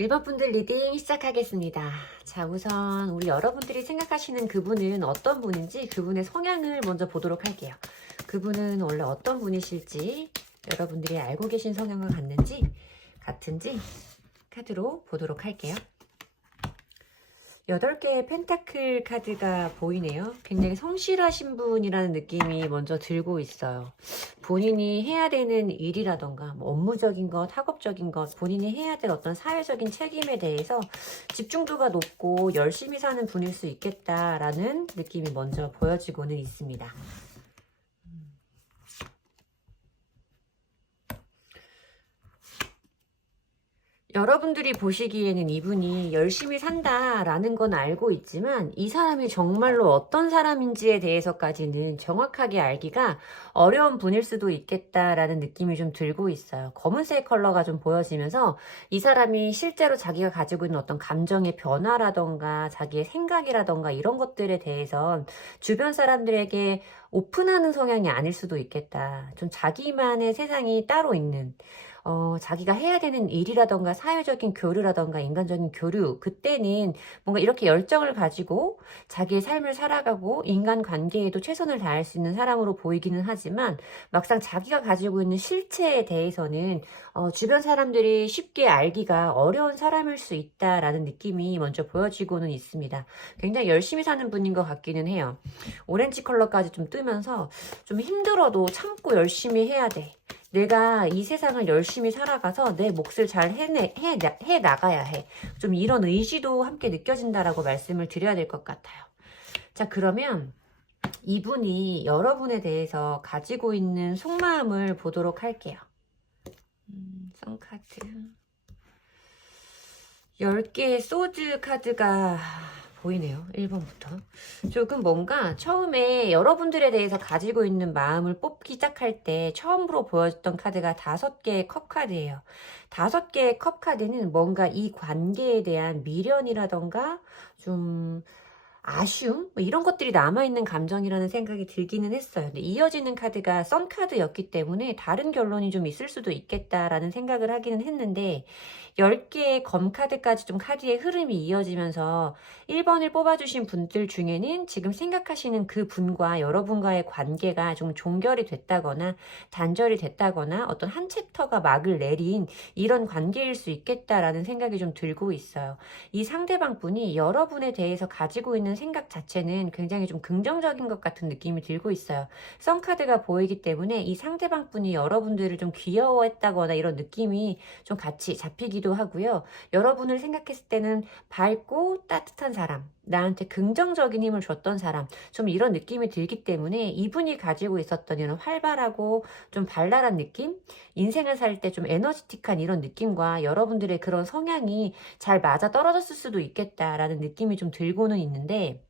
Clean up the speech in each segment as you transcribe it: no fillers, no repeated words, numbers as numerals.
1번 분들 리딩 시작하겠습니다. 자, 우선 우리 여러분들이 생각하시는 그분은 어떤 분인지 그분의 성향을 먼저 보도록 할게요. 그분은 원래 어떤 분이실지, 여러분들이 알고 계신 성향과 같은지 카드로 보도록 할게요. 8개의 펜타클 카드가 보이네요. 굉장히 성실하신 분이라는 느낌이 먼저 들고 있어요. 본인이 해야 되는 일이라던가 뭐 업무적인 것, 학업적인 것, 본인이 해야 될 어떤 사회적인 책임에 대해서 집중도가 높고 열심히 사는 분일 수 있겠다라는 느낌이 먼저 보여지고는 있습니다. 여러분들이 보시기에는 이분이 열심히 산다라는 건 알고 있지만 이 사람이 정말로 어떤 사람인지에 대해서까지는 정확하게 알기가 어려운 분일 수도 있겠다라는 느낌이 좀 들고 있어요. 검은색 컬러가 좀 보여지면서 이 사람이 실제로 자기가 가지고 있는 어떤 감정의 변화라던가 자기의 생각이라던가 이런 것들에 대해선 주변 사람들에게 오픈하는 성향이 아닐 수도 있겠다. 좀 자기만의 세상이 따로 있는 자기가 해야 되는 일이라던가 사회적인 교류라던가 인간적인 교류, 그때는 뭔가 이렇게 열정을 가지고 자기의 삶을 살아가고 인간관계에도 최선을 다할 수 있는 사람으로 보이기는 하지만 막상 자기가 가지고 있는 실체에 대해서는 주변 사람들이 쉽게 알기가 어려운 사람일 수 있다라는 느낌이 먼저 보여지고는 있습니다. 굉장히 열심히 사는 분인 것 같기는 해요. 오렌지 컬러까지 좀 뜨면서 좀 힘들어도 참고 열심히 해야 돼. 내가 이 세상을 열심히 살아가서 내 몫을 잘 해 나가야 해. 좀 이런 의지도 함께 느껴진다라고 말씀을 드려야 될 것 같아요. 자, 그러면 이분이 여러분에 대해서 가지고 있는 속마음을 보도록 할게요. 선카드. 10개의 소드 카드가 보이네요. 1번부터. 조금 뭔가 처음에 여러분들에 대해서 가지고 있는 마음을 뽑기 시작할 때 처음으로 보여줬던 카드가 5개의 컵 카드예요. 5개의 컵 카드는 뭔가 이 관계에 대한 미련이라던가 좀 아쉬움? 뭐 이런 것들이 남아있는 감정이라는 생각이 들기는 했어요. 근데 이어지는 카드가 선 카드였기 때문에 다른 결론이 좀 있을 수도 있겠다라는 생각을 하기는 했는데 10개의 검 카드까지 좀 카드의 흐름이 이어지면서 1번을 뽑아주신 분들 중에는 지금 생각하시는 그 분과 여러분과의 관계가 좀 종결이 됐다거나 단절이 됐다거나 어떤 한 챕터가 막을 내린 이런 관계일 수 있겠다라는 생각이 좀 들고 있어요. 이 상대방 분이 여러분에 대해서 가지고 있는 생각 자체는 굉장히 좀 긍정적인 것 같은 느낌이 들고 있어요. 썬카드가 보이기 때문에 이 상대방 분이 여러분들을 좀 귀여워했다거나 이런 느낌이 좀 같이 잡히기도 하고요. 여러분을 생각했을 때는 밝고 따뜻한 사람, 나한테 긍정적인 힘을 줬던 사람, 좀 이런 느낌이 들기 때문에 이분이 가지고 있었던 이런 활발하고 좀 발랄한 느낌, 인생을 살 때 좀 에너지틱한 이런 느낌과 여러분들의 그런 성향이 잘 맞아 떨어졌을 수도 있겠다라는 느낌이 좀 들고는 있는데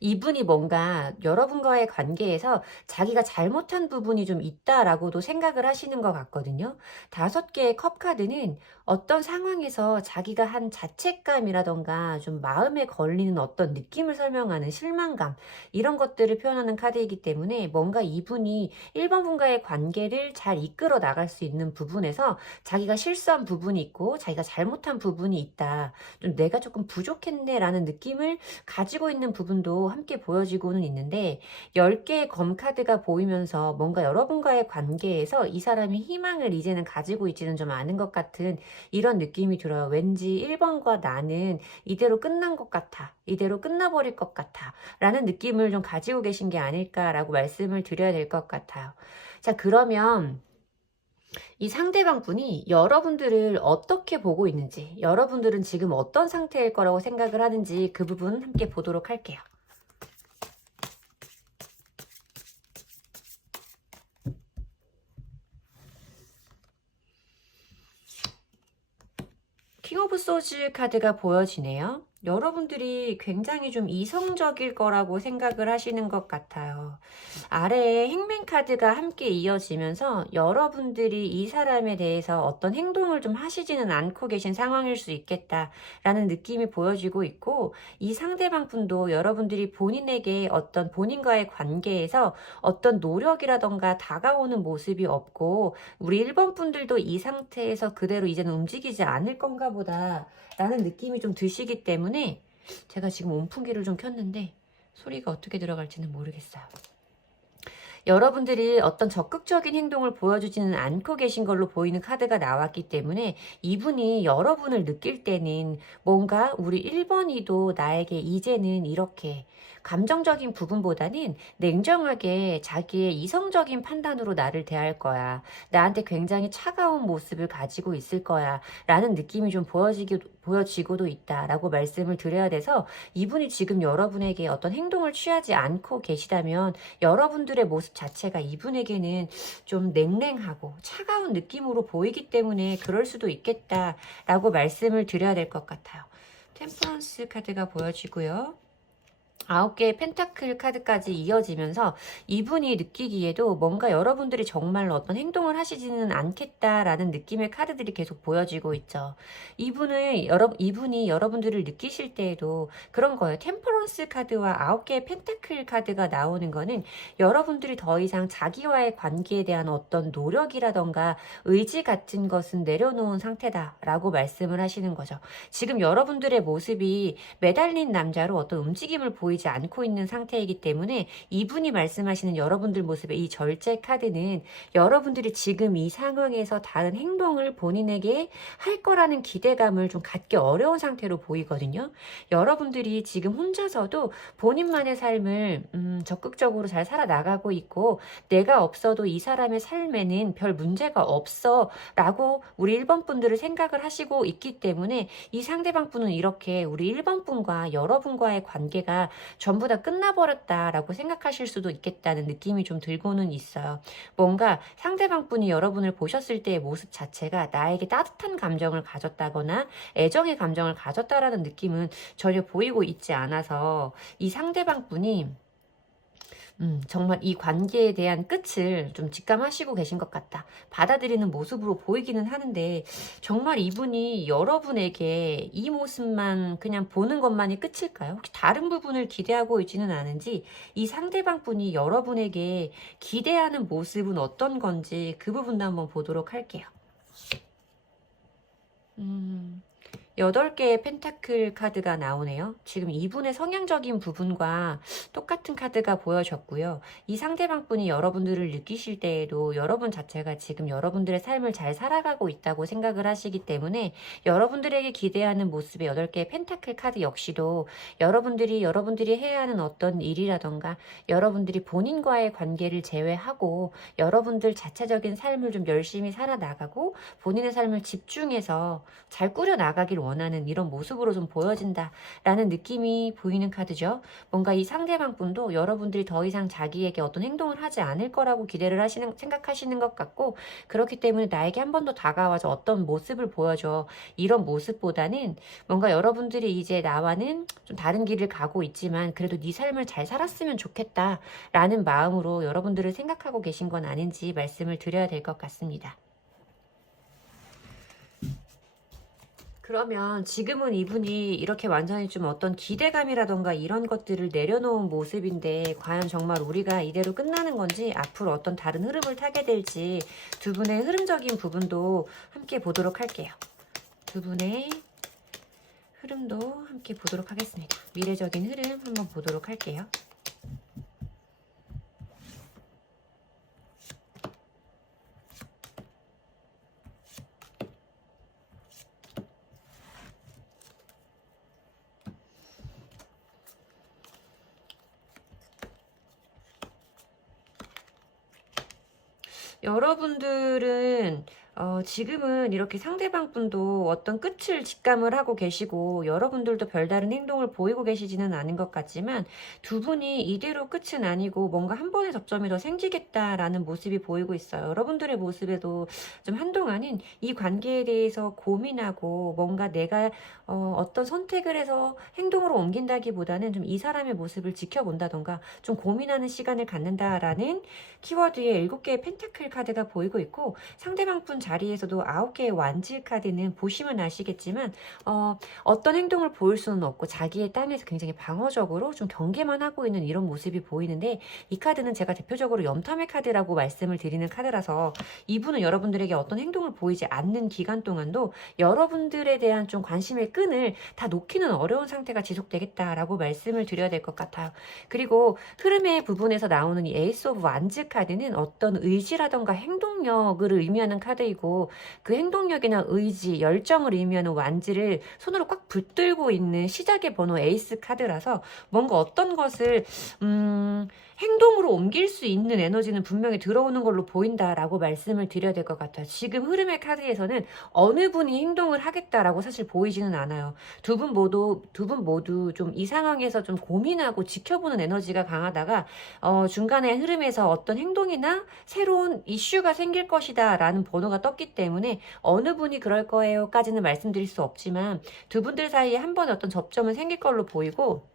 이분이 뭔가 여러분과의 관계에서 자기가 잘못한 부분이 좀 있다라고도 생각을 하시는 것 같거든요. 5개의 컵 카드는 어떤 상황에서 자기가 한 자책감이라던가 좀 마음에 걸리는 어떤 느낌을 설명하는 실망감 이런 것들을 표현하는 카드이기 때문에 뭔가 이분이 1번 분과의 관계를 잘 이끌어 나갈 수 있는 부분에서 자기가 실수한 부분이 있고 자기가 잘못한 부분이 있다. 좀 내가 조금 부족했네 라는 느낌을 가지고 있는 부분도 함께 보여지고는 있는데 10개의 검카드가 보이면서 뭔가 여러분과의 관계에서 이 사람이 희망을 이제는 가지고 있지는 좀 않은 것 같은 이런 느낌이 들어요. 왠지 1번과 나는 이대로 끝난 것 같아. 이대로 끝나버릴 것 같아. 라는 느낌을 좀 가지고 계신 게 아닐까라고 말씀을 드려야 될 것 같아요. 자, 그러면 이 상대방 분이 여러분들을 어떻게 보고 있는지, 여러분들은 지금 어떤 상태일 거라고 생각을 하는지 그 부분 함께 보도록 할게요. 킹 오브 소즈 카드가 보여지네요. 여러분들이 굉장히 좀 이성적일 거라고 생각을 하시는 것 같아요. 아래에 행맨 카드가 함께 이어지면서 여러분들이 이 사람에 대해서 어떤 행동을 좀 하시지는 않고 계신 상황일 수 있겠다라는 느낌이 보여지고 있고, 이 상대방 분도 여러분들이 본인에게 어떤 본인과의 관계에서 어떤 노력이라던가 다가오는 모습이 없고, 우리 1번 분들도 이 상태에서 그대로 이제는 움직이지 않을 건가 보다 라는 느낌이 좀 드시기 때문에, 제가 지금 온풍기를 좀 켰는데 소리가 어떻게 들어갈지는 모르겠어요. 여러분들이 어떤 적극적인 행동을 보여주지는 않고 계신 걸로 보이는 카드가 나왔기 때문에, 이분이 여러분을 느낄 때는 뭔가 우리 1번이도 나에게 이제는 이렇게 감정적인 부분보다는 냉정하게 자기의 이성적인 판단으로 나를 대할 거야, 나한테 굉장히 차가운 모습을 가지고 있을 거야 라는 느낌이 좀 보여지고도 있다라고 말씀을 드려야 돼서, 이분이 지금 여러분에게 어떤 행동을 취하지 않고 계시다면 여러분들의 모습 자체가 이분에게는 좀 냉랭하고 차가운 느낌으로 보이기 때문에 그럴 수도 있겠다라고 말씀을 드려야 될 것 같아요. 템퍼런스 카드가 보여지고요. 9개의 펜타클 카드까지 이어지면서 이분이 느끼기에도 뭔가 여러분들이 정말로 어떤 행동을 하시지는 않겠다라는 느낌의 카드들이 계속 보여지고 있죠. 이분이 여러분들을 느끼실 때에도 그런 거예요. 템퍼런스 카드와 9개의 펜타클 카드가 나오는 거는 여러분들이 더 이상 자기와의 관계에 대한 어떤 노력이라던가 의지 같은 것은 내려놓은 상태다라고 말씀을 하시는 거죠. 지금 여러분들의 모습이 매달린 남자로 어떤 움직임을 보이지 않고 있는 상태이기 때문에, 이분이 말씀하시는 여러분들 모습의 이 절제 카드는 여러분들이 지금 이 상황에서 다른 행동을 본인에게 할 거라는 기대감을 좀 갖기 어려운 상태로 보이거든요. 여러분들이 지금 혼자서도 본인만의 삶을 적극적으로 잘 살아나가고 있고, 내가 없어도 이 사람의 삶에는 별 문제가 없어 라고 우리 1번 분들을 생각을 하시고 있기 때문에, 이 상대방 분은 이렇게 우리 1번 분과 여러분과의 관계가 전부 다 끝나버렸다라고 생각하실 수도 있겠다는 느낌이 좀 들고는 있어요. 뭔가 상대방 분이 여러분을 보셨을 때의 모습 자체가 나에게 따뜻한 감정을 가졌다거나 애정의 감정을 가졌다라는 느낌은 전혀 보이고 있지 않아서, 이 상대방 분이 정말 이 관계에 대한 끝을 좀 직감하시고 계신 것 같다, 받아들이는 모습으로 보이기는 하는데, 정말 이분이 여러분에게 이 모습만 그냥 보는 것만이 끝일까요? 혹시 다른 부분을 기대하고 있지는 않은지, 이 상대방 분이 여러분에게 기대하는 모습은 어떤 건지 그 부분도 한번 보도록 할게요. 8개의 펜타클 카드가 나오네요. 지금 이분의 성향적인 부분과 똑같은 카드가 보여졌고요. 이 상대방 분이 여러분들을 느끼실 때에도 여러분 자체가 지금 여러분들의 삶을 잘 살아가고 있다고 생각을 하시기 때문에, 여러분들에게 기대하는 모습의 8개의 펜타클 카드 역시도 여러분들이 해야 하는 어떤 일이라던가 여러분들이 본인과의 관계를 제외하고 여러분들 자체적인 삶을 좀 열심히 살아나가고 본인의 삶을 집중해서 잘 꾸려나가길 원하는 이런 모습으로 좀 보여진다라는 느낌이 보이는 카드죠. 뭔가 이 상대방 분도 여러분들이 더 이상 자기에게 어떤 행동을 하지 않을 거라고 생각하시는 것 같고, 그렇기 때문에 나에게 한 번 더 다가와서 어떤 모습을 보여줘, 이런 모습보다는 뭔가 여러분들이 이제 나와는 좀 다른 길을 가고 있지만 그래도 네 삶을 잘 살았으면 좋겠다라는 마음으로 여러분들을 생각하고 계신 건 아닌지 말씀을 드려야 될 것 같습니다. 그러면 지금은 이분이 이렇게 완전히 좀 어떤 기대감이라던가 이런 것들을 내려놓은 모습인데, 과연 정말 우리가 이대로 끝나는 건지 앞으로 어떤 다른 흐름을 타게 될지 두 분의 흐름적인 부분도 함께 보도록 할게요. 두 분의 흐름도 함께 보도록 하겠습니다. 미래적인 흐름 한번 보도록 할게요. 여러분들은 지금은 이렇게 상대방 분도 어떤 끝을 직감을 하고 계시고 여러분들도 별다른 행동을 보이고 계시지는 않은 것 같지만 두 분이 이대로 끝은 아니고 뭔가 한 번의 접점이 더 생기겠다라는 모습이 보이고 있어요. 여러분들의 모습에도 좀 한동안은 이 관계에 대해서 고민하고 뭔가 내가 어떤 선택을 해서 행동으로 옮긴다기보다는 좀 이 사람의 모습을 지켜본다던가 좀 고민하는 시간을 갖는다라는 키워드에 7개의 펜타클 카드가 보이고 있고 상대방 분 자리에서도 9개의 완즈 카드는 보시면 아시겠지만 어떤 행동을 보일 수는 없고 자기의 땅에서 굉장히 방어적으로 좀 경계만 하고 있는 이런 모습이 보이는데 이 카드는 제가 대표적으로 염탐의 카드라고 말씀을 드리는 카드라서 이분은 여러분들에게 어떤 행동을 보이지 않는 기간 동안도 여러분들에 대한 좀 관심의 끈을 다 놓기는 어려운 상태가 지속되겠다라고 말씀을 드려야 될 것 같아요. 그리고 흐름의 부분에서 나오는 이 에이스 오브 완즈 카드는 어떤 의지라던가 행동력을 의미하는 카드이고 그 행동력이나 의지, 열정을 의미하는 완즈를 손으로 꽉 붙들고 있는 시작의 번호 에이스 카드라서 뭔가 어떤 것을 행동으로 옮길 수 있는 에너지는 분명히 들어오는 걸로 보인다라고 말씀을 드려야 될 것 같아요. 지금 흐름의 카드에서는 어느 분이 행동을 하겠다라고 사실 보이지는 않아요. 두 분 모두 좀 이 상황에서 좀 고민하고 지켜보는 에너지가 강하다가 중간에 흐름에서 어떤 행동이나 새로운 이슈가 생길 것이다 라는 번호가 떴기 때문에 어느 분이 그럴 거예요 까지는 말씀드릴 수 없지만 두 분들 사이에 한 번의 어떤 접점은 생길 걸로 보이고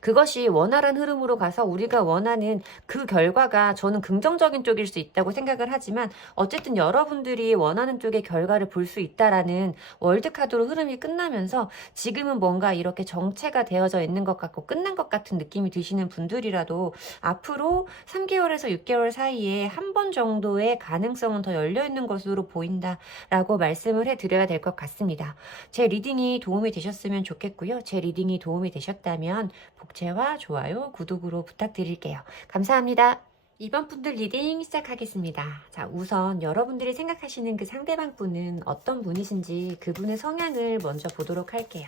그것이 원활한 흐름으로 가서 우리가 원하는 그 결과가 저는 긍정적인 쪽일 수 있다고 생각을 하지만 어쨌든 여러분들이 원하는 쪽의 결과를 볼 수 있다라는 월드카드로 흐름이 끝나면서 지금은 뭔가 이렇게 정체가 되어져 있는 것 같고 끝난 것 같은 느낌이 드시는 분들이라도 앞으로 3개월에서 6개월 사이에 한 번 정도의 가능성은 더 열려있는 것으로 보인다라고 말씀을 해드려야 될 것 같습니다. 제 리딩이 도움이 되셨으면 좋겠고요. 제 리딩이 도움이 되셨다면 복채와 좋아요, 구독으로 부탁드릴게요. 감사합니다. 이번 분들 리딩 시작하겠습니다. 자, 우선 여러분들이 생각하시는 그 상대방 분은 어떤 분이신지 그분의 성향을 먼저 보도록 할게요.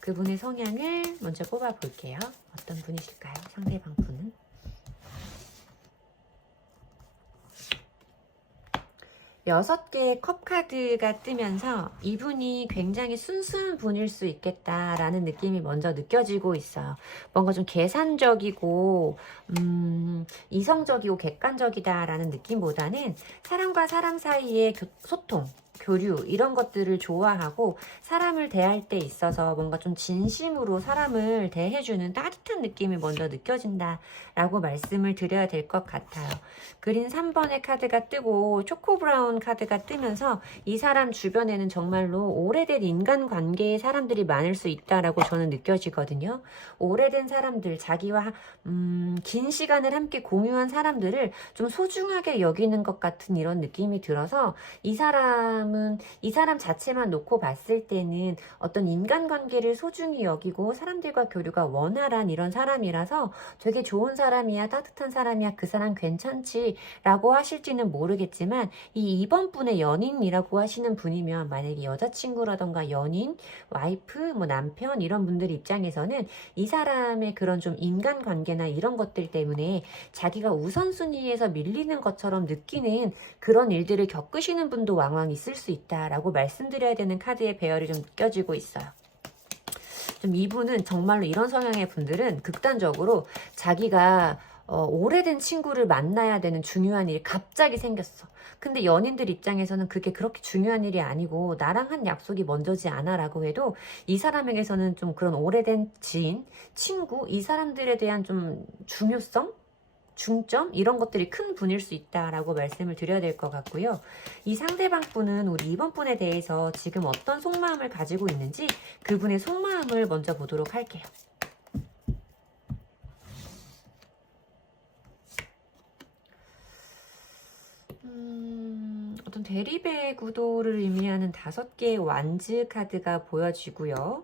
그분의 성향을 먼저 뽑아 볼게요. 어떤 분이실까요? 상대방 분은? 6개의 컵 카드가 뜨면서 이분이 굉장히 순수한 분일 수 있겠다라는 느낌이 먼저 느껴지고 있어요. 뭔가 좀 계산적이고 이성적이고 객관적이다라는 느낌보다는 사람과 사람 사이의 소통, 교류 이런 것들을 좋아하고 사람을 대할 때 있어서 뭔가 좀 진심으로 사람을 대해주는 따뜻한 느낌이 먼저 느껴진다라고 말씀을 드려야 될 것 같아요. 그린 3번의 카드가 뜨고 초코브라운 카드가 뜨면서 이 사람 주변에는 정말로 오래된 인간관계의 사람들이 많을 수 있다라고 저는 느껴지거든요. 오래된 사람들, 자기와 긴 시간을 함께 공유한 사람들을 좀 소중하게 여기는 것 같은 이런 느낌이 들어서 이 사람 자체만 놓고 봤을 때는 어떤 인간관계를 소중히 여기고 사람들과 교류가 원활한 이런 사람이라서 되게 좋은 사람이야, 따뜻한 사람이야, 그 사람 괜찮지 라고 하실지는 모르겠지만 이 2번 분의 연인이라고 하시는 분이면 만약에 여자친구라던가 연인, 와이프, 뭐 남편 이런 분들 입장에서는 이 사람의 그런 좀 인간관계나 이런 것들 때문에 자기가 우선순위에서 밀리는 것처럼 느끼는 그런 일들을 겪으시는 분도 왕왕 있을 수 있다라고 말씀드려야 되는 카드의 배열이 좀 느껴지고 있어요. 좀 이분은 정말로 이런 성향의 분들은 극단적으로 자기가 오래된 친구를 만나야 되는 중요한 일이 갑자기 생겼어. 근데 연인들 입장에서는 그게 그렇게 중요한 일이 아니고 나랑 한 약속이 먼저지 않아 라고 해도 이 사람에게서는 좀 그런 오래된 지인, 친구 이 사람들에 대한 좀 중요성? 중점? 이런 것들이 큰 분일 수 있다라고 말씀을 드려야 될 것 같고요. 이 상대방 분은 우리 이번 분에 대해서 지금 어떤 속마음을 가지고 있는지 그분의 속마음을 먼저 보도록 할게요. 어떤 대립의 구도를 의미하는 5개의 완즈 카드가 보여지고요.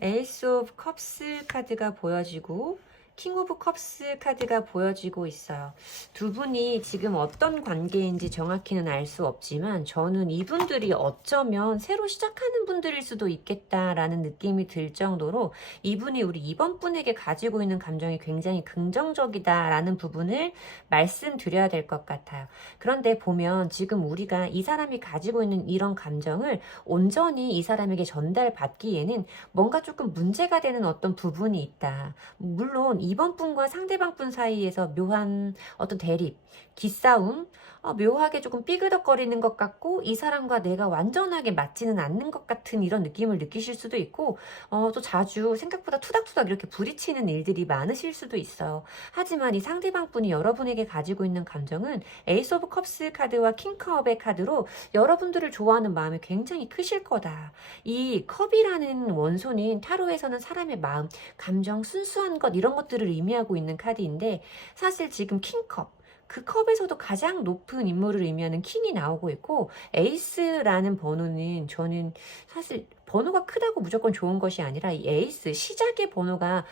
에이스 오브 컵스 카드가 보여지고 킹 오브 컵스 카드가 보여지고 있어요. 두 분이 지금 어떤 관계인지 정확히는 알 수 없지만 저는 이분들이 어쩌면 새로 시작하는 분들일 수도 있겠다라는 느낌이 들 정도로 이분이 우리 이번 분에게 가지고 있는 감정이 굉장히 긍정적이다라는 부분을 말씀드려야 될 것 같아요. 그런데 보면 지금 우리가 이 사람이 가지고 있는 이런 감정을 온전히 이 사람에게 전달받기에는 뭔가 조금 문제가 되는 어떤 부분이 있다. 물론 이번 분과 상대방 분 사이에서 묘한 어떤 대립, 기싸움, 묘하게 조금 삐그덕거리는 것 같고 이 사람과 내가 완전하게 맞지는 않는 것 같은 이런 느낌을 느끼실 수도 있고 또 자주 생각보다 투닥투닥 이렇게 부딪히는 일들이 많으실 수도 있어요. 하지만 이 상대방 분이 여러분에게 가지고 있는 감정은 에이스 오브 컵스 카드와 킹컵의 카드로 여러분들을 좋아하는 마음이 굉장히 크실 거다. 이 컵이라는 원소는 타로에서는 사람의 마음, 감정, 순수한 것 이런 것들을 의미하고 있는 카드인데 사실 지금 킹컵 그 컵에서도 가장 높은 인물을 의미하는 킹이 나오고 있고 에이스라는 번호는 저는 사실 번호가 크다고 무조건 좋은 것이 아니라 이 에이스 시작의 번호가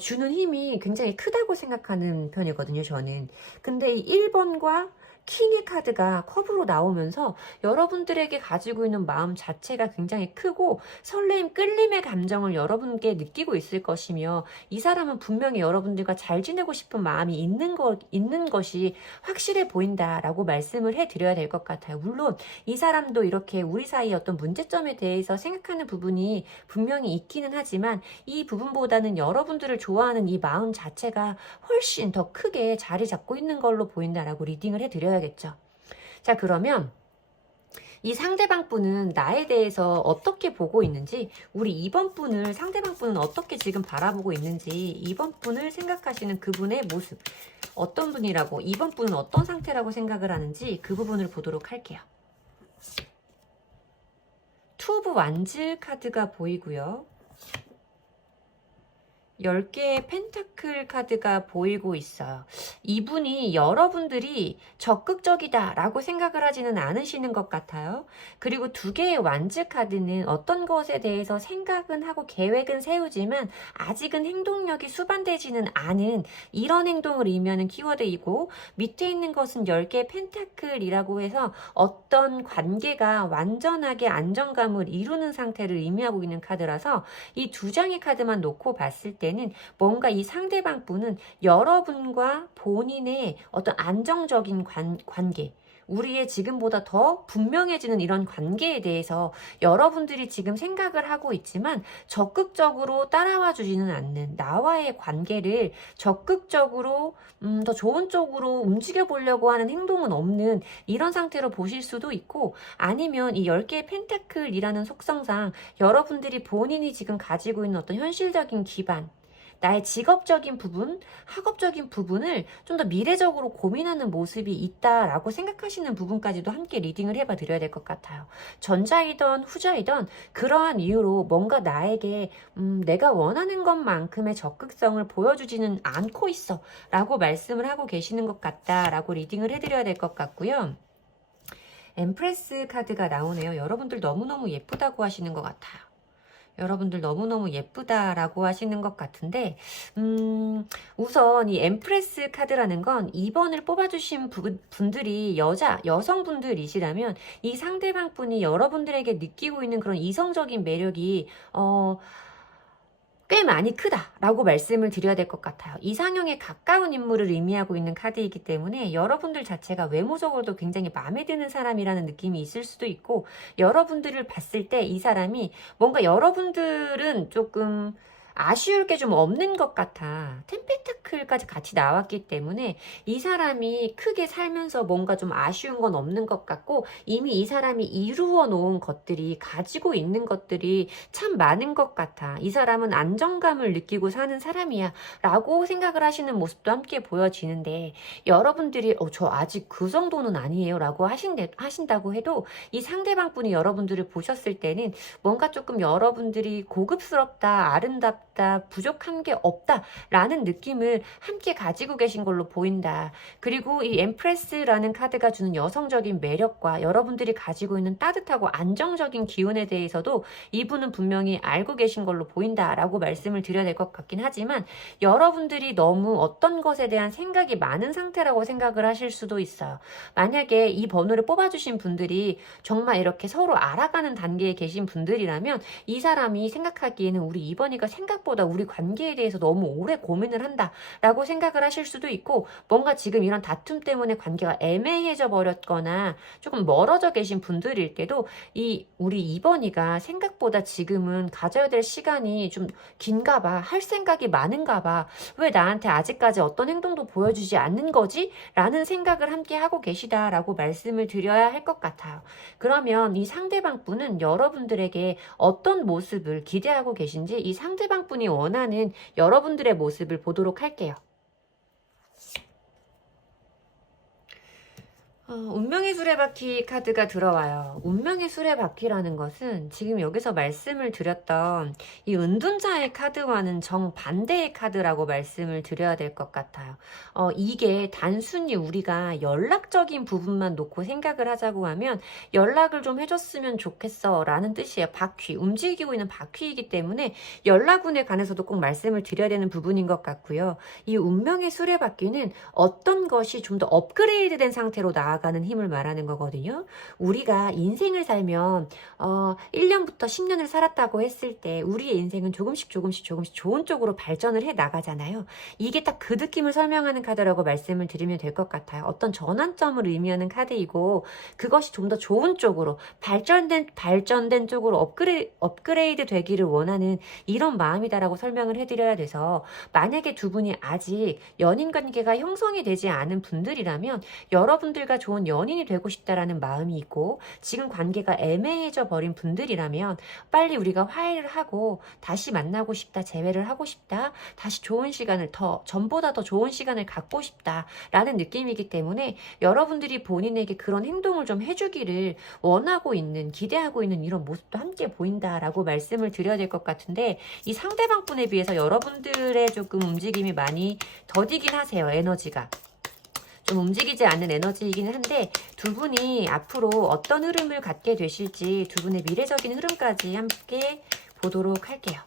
주는 힘이 굉장히 크다고 생각하는 편이거든요. 저는. 근데 이 1번과 킹의 카드가 컵으로 나오면서 여러분들에게 가지고 있는 마음 자체가 굉장히 크고 설레임, 끌림의 감정을 여러분께 느끼고 있을 것이며 이 사람은 분명히 여러분들과 잘 지내고 싶은 마음이 있는 것이 확실해 보인다라고 말씀을 해드려야 될 것 같아요. 물론 이 사람도 이렇게 우리 사이의 어떤 문제점에 대해서 생각하는 부분이 분명히 있기는 하지만 이 부분보다는 여러분들을 좋아하는 이 마음 자체가 훨씬 더 크게 자리 잡고 있는 걸로 보인다라고 리딩을 해드려야겠죠. 자, 그러면 이 상대방 분은 나에 대해서 어떻게 보고 있는지, 우리 이번 분을 상대방 분은 어떻게 지금 바라보고 있는지, 이번 분을 생각하시는 그분의 모습, 어떤 분이라고, 이번 분은 어떤 상태라고 생각을 하는지 그 부분을 보도록 할게요. 투 오브 완즈 카드가 보이고요. 10개의 펜타클 카드가 보이고 있어요. 이분이 여러분들이 적극적이다 라고 생각을 하지는 않으시는 것 같아요. 그리고 2개의 완즈 카드는 어떤 것에 대해서 생각은 하고 계획은 세우지만 아직은 행동력이 수반되지는 않은 이런 행동을 의미하는 키워드이고, 밑에 있는 것은 10개의 펜타클이라고 해서 어떤 관계가 완전하게 안정감을 이루는 상태를 의미하고 있는 카드라서 이 2장의 카드만 놓고 봤을 때는 뭔가 이 상대방 분은 여러분과 본인의 어떤 안정적인 관계, 우리의 지금보다 더 분명해지는 이런 관계에 대해서 여러분들이 지금 생각을 하고 있지만 적극적으로 따라와 주지는 않는, 나와의 관계를 적극적으로 더 좋은 쪽으로 움직여 보려고 하는 행동은 없는 이런 상태로 보실 수도 있고, 아니면 이 10개의 펜타클이라는 속성상 여러분들이 본인이 지금 가지고 있는 어떤 현실적인 기반, 나의 직업적인 부분, 학업적인 부분을 좀 더 미래적으로 고민하는 모습이 있다라고 생각하시는 부분까지도 함께 리딩을 해봐 드려야 될 것 같아요. 전자이던 후자이던 그러한 이유로 뭔가 나에게 내가 원하는 것만큼의 적극성을 보여주지는 않고 있어 라고 말씀을 하고 계시는 것 같다라고 리딩을 해드려야 될 것 같고요. 엠프레스 카드가 나오네요. 여러분들 너무너무 예쁘다고 하시는 것 같아요. 여러분들 너무너무 예쁘다라고 하시는 것 같은데, 우선 이 엠프레스 카드라는 건 2번을 뽑아주신 분들이 여성분들이시라면 이 상대방 분이 여러분들에게 느끼고 있는 그런 이성적인 매력이 꽤 많이 크다라고 말씀을 드려야 될 것 같아요. 이상형에 가까운 인물을 의미하고 있는 카드이기 때문에 여러분들 자체가 외모적으로도 굉장히 마음에 드는 사람이라는 느낌이 있을 수도 있고, 여러분들을 봤을 때 이 사람이 뭔가 여러분들은 조금 아쉬울 게 좀 없는 것 같아. 템펜타클까지 같이 나왔기 때문에 이 사람이 크게 살면서 뭔가 좀 아쉬운 건 없는 것 같고, 이미 이 사람이 이루어 놓은 것들이, 가지고 있는 것들이 참 많은 것 같아. 이 사람은 안정감을 느끼고 사는 사람이야 라고 생각을 하시는 모습도 함께 보여지는데, 여러분들이 저 아직 그 정도는 아니에요 라고 하신다고 해도 이 상대방 분이 여러분들을 보셨을 때는 뭔가 조금 여러분들이 고급스럽다, 아름답다, 없다, 부족한 게 없다라는 느낌을 함께 가지고 계신 걸로 보인다. 그리고 이 엠프레스라는 카드가 주는 여성적인 매력과 여러분들이 가지고 있는 따뜻하고 안정적인 기운에 대해서도 이분은 분명히 알고 계신 걸로 보인다라고 말씀을 드려야 될 것 같긴 하지만 여러분들이 너무 어떤 것에 대한 생각이 많은 상태라고 생각을 하실 수도 있어요. 만약에 이 번호를 뽑아주신 분들이 정말 이렇게 서로 알아가는 단계에 계신 분들이라면 이 사람이 생각하기에는 우리 이번이가 생각보다 우리 관계에 대해서 너무 오래 고민을 한다라고 생각을 하실 수도 있고 뭔가 지금 이런 다툼 때문에 관계가 애매해져 버렸거나 조금 멀어져 계신 분들일 때도 이 우리 이번이가 생각보다 지금은 가져야 될 시간이 좀 긴가 봐. 할 생각이 많은가 봐. 왜 나한테 아직까지 어떤 행동도 보여주지 않는 거지? 라는 생각을 함께 하고 계시다라고 말씀을 드려야 할 것 같아요. 그러면 이 상대방 분은 여러분들에게 어떤 모습을 기대하고 계신지 이 상대방 분이 원하는 여러분들의 모습을 보도록 할게요. 운명의 수레바퀴 카드가 들어와요. 운명의 수레바퀴라는 것은 지금 여기서 말씀을 드렸던 이 은둔자의 카드와는 정반대의 카드라고 말씀을 드려야 될 것 같아요. 이게 단순히 우리가 연락적인 부분만 놓고 생각을 하자고 하면 연락을 좀 해줬으면 좋겠어 라는 뜻이에요. 바퀴, 움직이고 있는 바퀴이기 때문에 연락운에 관해서도 꼭 말씀을 드려야 되는 부분인 것 같고요. 이 운명의 수레바퀴는 어떤 것이 좀 더 업그레이드 된 상태로 나아가는 힘을 말하는 거거든요. 우리가 인생을 살면 1년부터 10년을 살았다고 했을 때 우리의 인생은 조금씩 좋은 쪽으로 발전을 해 나가잖아요. 이게 딱 그 느낌을 설명하는 카드라고 말씀을 드리면 될 것 같아요. 어떤 전환점을 의미하는 카드이고 그것이 좀 더 좋은 쪽으로 발전된 쪽으로 업그레이드 되기를 원하는 이런 마음이다라고 설명을 해드려야 돼서 만약에 두 분이 아직 연인 관계가 형성이 되지 않은 분들이라면 여러분들과 좋은 연인이 되고 싶다라는 마음이 있고 지금 관계가 애매해져 버린 분들이라면 빨리 우리가 화해를 하고 다시 만나고 싶다, 재회를 하고 싶다, 다시 좋은 시간을 전보다 더 좋은 시간을 갖고 싶다라는 느낌이기 때문에 여러분들이 본인에게 그런 행동을 좀 해주기를 원하고 있는, 기대하고 있는 이런 모습도 함께 보인다라고 말씀을 드려야 될 것 같은데 이 상대방 분에 비해서 여러분들의 조금 움직임이 많이 더디긴 하세요. 에너지가. 좀 움직이지 않는 에너지이긴 한데 두 분이 앞으로 어떤 흐름을 갖게 되실지 두 분의 미래적인 흐름까지 함께 보도록 할게요.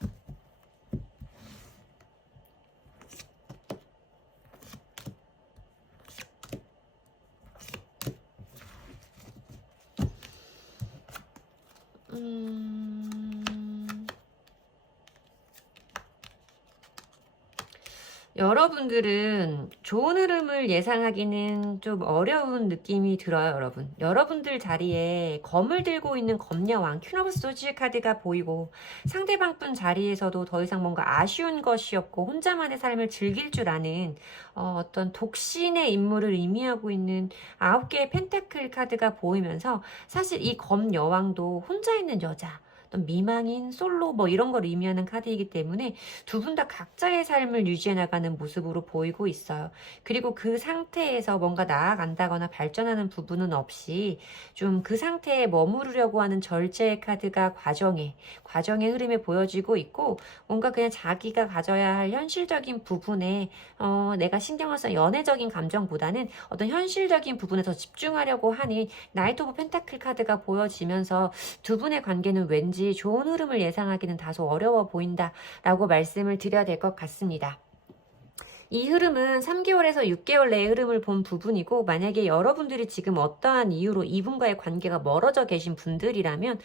여러분들은 좋은 흐름을 예상하기는 좀 어려운 느낌이 들어요, 여러분. 여러분들 자리에 검을 들고 있는 검녀왕, 퀸 오브 소즈 카드가 보이고 상대방 분 자리에서도 더 이상 뭔가 아쉬운 것이 없고 혼자만의 삶을 즐길 줄 아는 어떤 독신의 인물을 의미하고 있는 9개의 펜타클 카드가 보이면서 사실 이 검여왕도 혼자 있는 여자, 어떤 미망인, 솔로 뭐 이런 걸 의미하는 카드이기 때문에 두 분 다 각자의 삶을 유지해 나가는 모습으로 보이고 있어요. 그리고 그 상태에서 뭔가 나아간다거나 발전하는 부분은 없이 좀 그 상태에 머무르려고 하는 절제의 카드가 과정의 흐름에 보여지고 있고 뭔가 그냥 자기가 가져야 할 현실적인 부분에 내가 신경을 써 연애적인 감정보다는 어떤 현실적인 부분에 더 집중하려고 하는 나이트 오브 펜타클 카드가 보여지면서 두 분의 관계는 왠지 좋은 흐름을 예상하기는 다소 어려워 보인다라고 말씀을 드려야 될 것 같습니다. 이 흐름은 3개월에서 6개월 내의 흐름을 본 부분이고 만약에 여러분들이 지금 어떠한 이유로 이분과의 관계가 멀어져 계신 분들이라면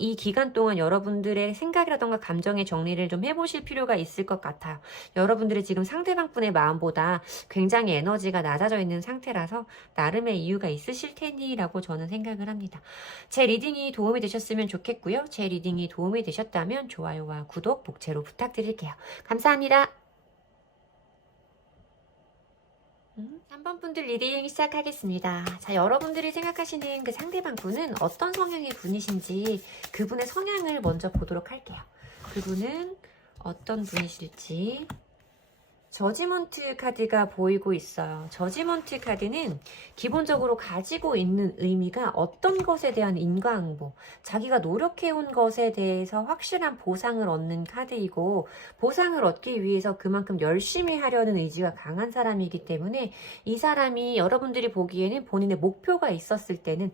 이 기간 동안 여러분들의 생각이라던가 감정의 정리를 좀 해보실 필요가 있을 것 같아요. 여러분들이 지금 상대방분의 마음보다 굉장히 에너지가 낮아져 있는 상태라서 나름의 이유가 있으실 테니라고 저는 생각을 합니다. 제 리딩이 도움이 되셨으면 좋겠고요. 제 리딩이 도움이 되셨다면 좋아요와 구독, 복채로 부탁드릴게요. 감사합니다. 3번 분들 리딩 시작하겠습니다. 자, 여러분들이 생각하시는 그 상대방 분은 어떤 성향의 분이신지 그분의 성향을 먼저 보도록 할게요. 그분은 어떤 분이실지 저지먼트 카드가 보이고 있어요. 저지먼트 카드는 기본적으로 가지고 있는 의미가 어떤 것에 대한 인과응보, 자기가 노력해온 것에 대해서 확실한 보상을 얻는 카드이고, 보상을 얻기 위해서 그만큼 열심히 하려는 의지가 강한 사람이기 때문에 이 사람이 여러분들이 보기에는 본인의 목표가 있을 때는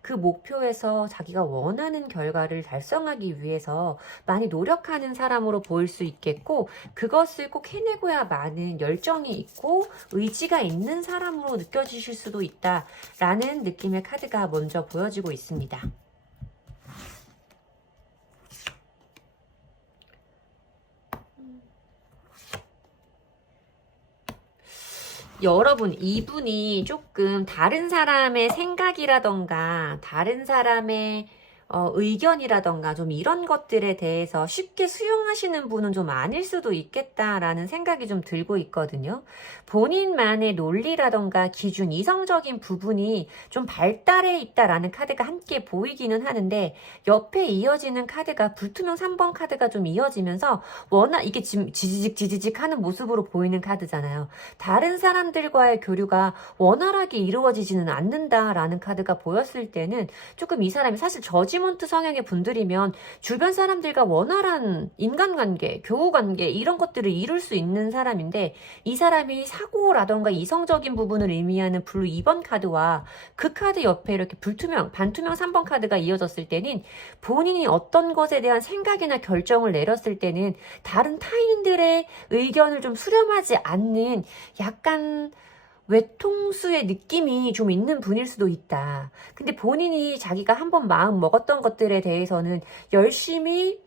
그 목표에서 자기가 원하는 결과를 달성하기 위해서 많이 노력하는 사람으로 보일 수 있겠고, 그것을 꼭 해내고야만은 열정이 있고 의지가 있는 사람으로 느껴지실 수도 있다라는 느낌의 카드가 먼저 보여지고 있습니다. 여러분, 이분이 조금 다른 사람의 생각이라던가 다른 사람의 의견이라던가 좀 이런 것들에 대해서 쉽게 수용하시는 분은 좀 아닐 수도 있겠다라는 생각이 좀 들고 있거든요. 본인만의 논리라던가 기준, 이성적인 부분이 좀 발달해 있다라는 카드가 함께 보이기는 하는데, 옆에 이어지는 카드가 불투명 3번 카드가 좀 이어지면서 워낙 이게 지금 지지직 하는 모습으로 보이는 카드잖아요. 다른 사람들과의 교류가 원활하게 이루어지지는 않는다라는 카드가 보였을 때는 조금 이 사람이 사실 저지먼트 성향의 분들이면 주변 사람들과 원활한 인간관계, 교우관계 이런 것들을 이룰 수 있는 사람인데, 이 사람이 사고라던가 이성적인 부분을 의미하는 블루 2번 카드와 그 카드 옆에 이렇게 불투명, 반투명 3번 카드가 이어졌을 때는 본인이 어떤 것에 대한 생각이나 결정을 내렸을 때는 다른 타인들의 의견을 좀 수렴하지 않는 약간 외통수의 느낌이 좀 있는 분일 수도 있다. 근데 본인이 자기가 한번 마음 먹었던 것들에 대해서는 열심히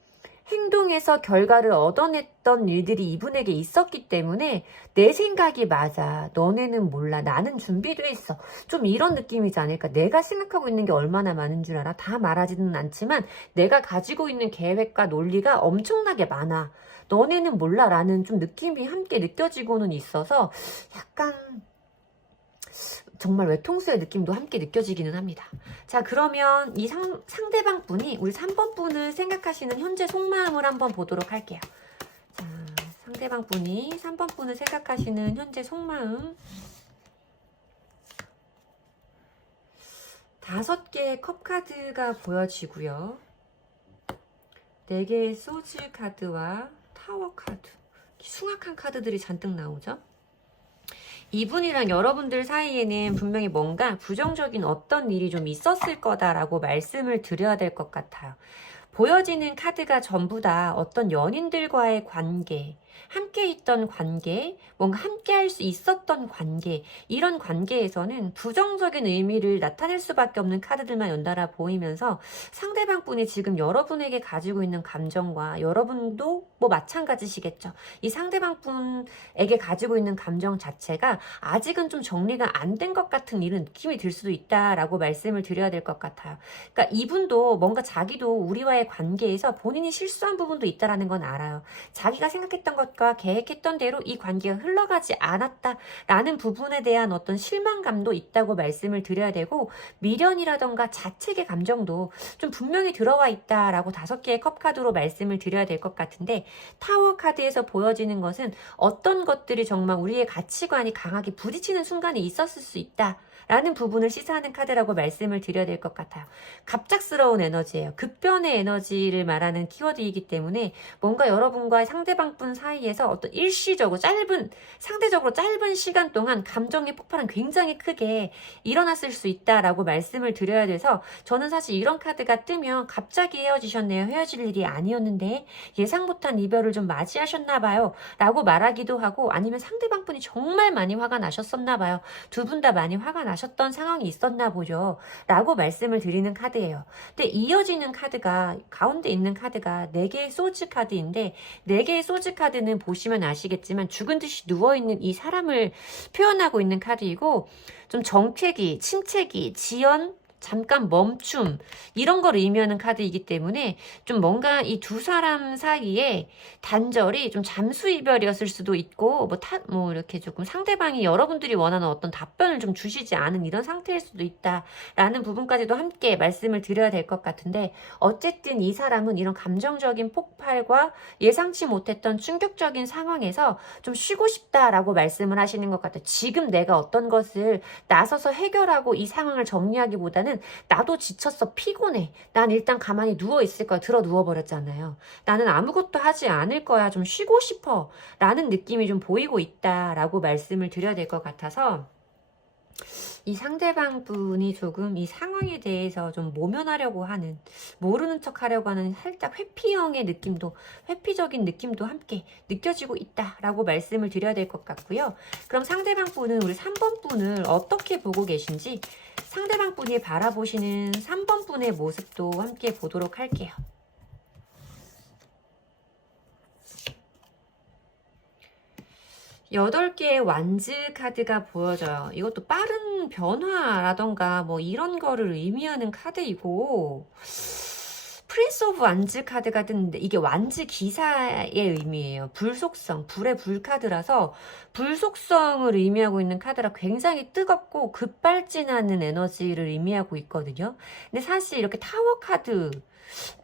행동해서 결과를 얻어냈던 일들이 이분에게 있었기 때문에 내 생각이 맞아, 너네는 몰라, 나는 준비돼 있어, 좀 이런 느낌이지 않을까. 내가 생각하고 있는 게 얼마나 많은 줄 알아? 다 말하지는 않지만 내가 가지고 있는 계획과 논리가 엄청나게 많아, 너네는 몰라 라는 좀 느낌이 함께 느껴지고는 있어서 약간 정말 외통수의 느낌도 함께 느껴지기는 합니다. 자, 그러면 이 상대방 분이 우리 3번 분을 생각하시는 현재 속마음을 한번 보도록 할게요. 자, 상대방 분이 3번 분을 생각하시는 현재 속마음. 5개의 컵 카드가 보여지고요. 4개의 소즈 카드와 타워 카드. 숭악한 카드들이 잔뜩 나오죠. 이분이랑 여러분들 사이에는 분명히 뭔가 부정적인 어떤 일이 좀 있었을 거다라고 말씀을 드려야 될 것 같아요. 보여지는 카드가 전부 다 어떤 연인들과의 관계, 함께 있던 관계, 뭔가 함께 할 수 있었던 관계, 이런 관계에서는 부정적인 의미를 나타낼 수밖에 없는 카드들만 연달아 보이면서 상대방 분이 지금 여러분에게 가지고 있는 감정과 여러분도 뭐 마찬가지시겠죠. 이 상대방 분에게 가지고 있는 감정 자체가 아직은 좀 정리가 안 된 것 같은 이런 느낌이 들 수도 있다라고 말씀을 드려야 될 것 같아요. 그러니까 이분도 뭔가 자기도 우리와의 관계에서 본인이 실수한 부분도 있다라는 건 알아요. 자기가 생각했던 것과 계획했던 대로 이 관계가 흘러가지 않았다라는 부분에 대한 어떤 실망감도 있다고 말씀을 드려야 되고, 미련이라던가 자책의 감정도 좀 분명히 들어와 있다라고 5개의 컵 카드로 말씀을 드려야 될 것 같은데, 타워 카드에서 보여지는 것은 어떤 것들이 정말 우리의 가치관이 강하게 부딪히는 순간이 있었을 수 있다 라는 부분을 시사하는 카드라고 말씀을 드려야 될 것 같아요. 갑작스러운 에너지예요. 급변의 에너지를 말하는 키워드이기 때문에 뭔가 여러분과 상대방 분 사이에서 어떤 일시적으로 상대적으로 짧은 시간 동안 감정의 폭발은 굉장히 크게 일어났을 수 있다라고 말씀을 드려야 돼서, 저는 사실 이런 카드가 뜨면 갑자기 헤어지셨네요, 헤어질 일이 아니었는데 예상 못한 이별을 좀 맞이하셨나 봐요 라고 말하기도 하고, 아니면 상대방 분이 정말 많이 화가 나셨었나 봐요, 두 분 다 많이 화가 나셨던 상황이 있었나 보죠 라고 말씀을 드리는 카드예요. 근데 이어지는 카드가, 가운데 있는 카드가 4개의 소즈 카드인데, 4개의 소즈 카드는 보시면 아시겠지만 죽은 듯이 누워있는 이 사람을 표현하고 있는 카드이고, 좀 정체기, 침체기, 지연, 잠깐 멈춤 이런 걸 의미하는 카드이기 때문에 좀 뭔가 이 두 사람 사이에 단절이 좀 잠수 이별이었을 수도 있고 뭐 이렇게 조금 상대방이 여러분들이 원하는 어떤 답변을 좀 주시지 않은 이런 상태일 수도 있다라는 부분까지도 함께 말씀을 드려야 될 것 같은데 어쨌든 이 사람은 이런 감정적인 폭발과 예상치 못했던 충격적인 상황에서 좀 쉬고 싶다라고 말씀을 하시는 것 같아요. 지금 내가 어떤 것을 나서서 해결하고 이 상황을 정리하기보다는 나도 지쳤어, 피곤해. 난 일단 가만히 누워있을 거야. 들어 누워버렸잖아요. 나는 아무것도 하지 않을 거야. 좀 쉬고 싶어. 라는 느낌이 좀 보이고 있다라고 말씀을 드려야 될 것 같아서 이 상대방 분이 조금 이 상황에 대해서 좀 모면하려고 하는, 모르는 척 하려고 하는 살짝 회피형의 느낌도, 회피적인 느낌도 함께 느껴지고 있다라고 말씀을 드려야 될 것 같고요. 그럼 상대방 분은 우리 3번 분을 어떻게 보고 계신지 상대방 분이 바라보시는 3번 분의 모습도 함께 보도록 할게요. 8개의 완즈 카드가 보여져요. 이것도 빠른 변화라던가 뭐 이런 거를 의미하는 카드이고 프린스 오브 완즈 카드가 뜨는데 이게 완즈 기사의 의미예요. 불속성, 불의 불카드라서 불속성을 의미하고 있는 카드라 굉장히 뜨겁고 급발진하는 에너지를 의미하고 있거든요. 근데 사실 이렇게 타워 카드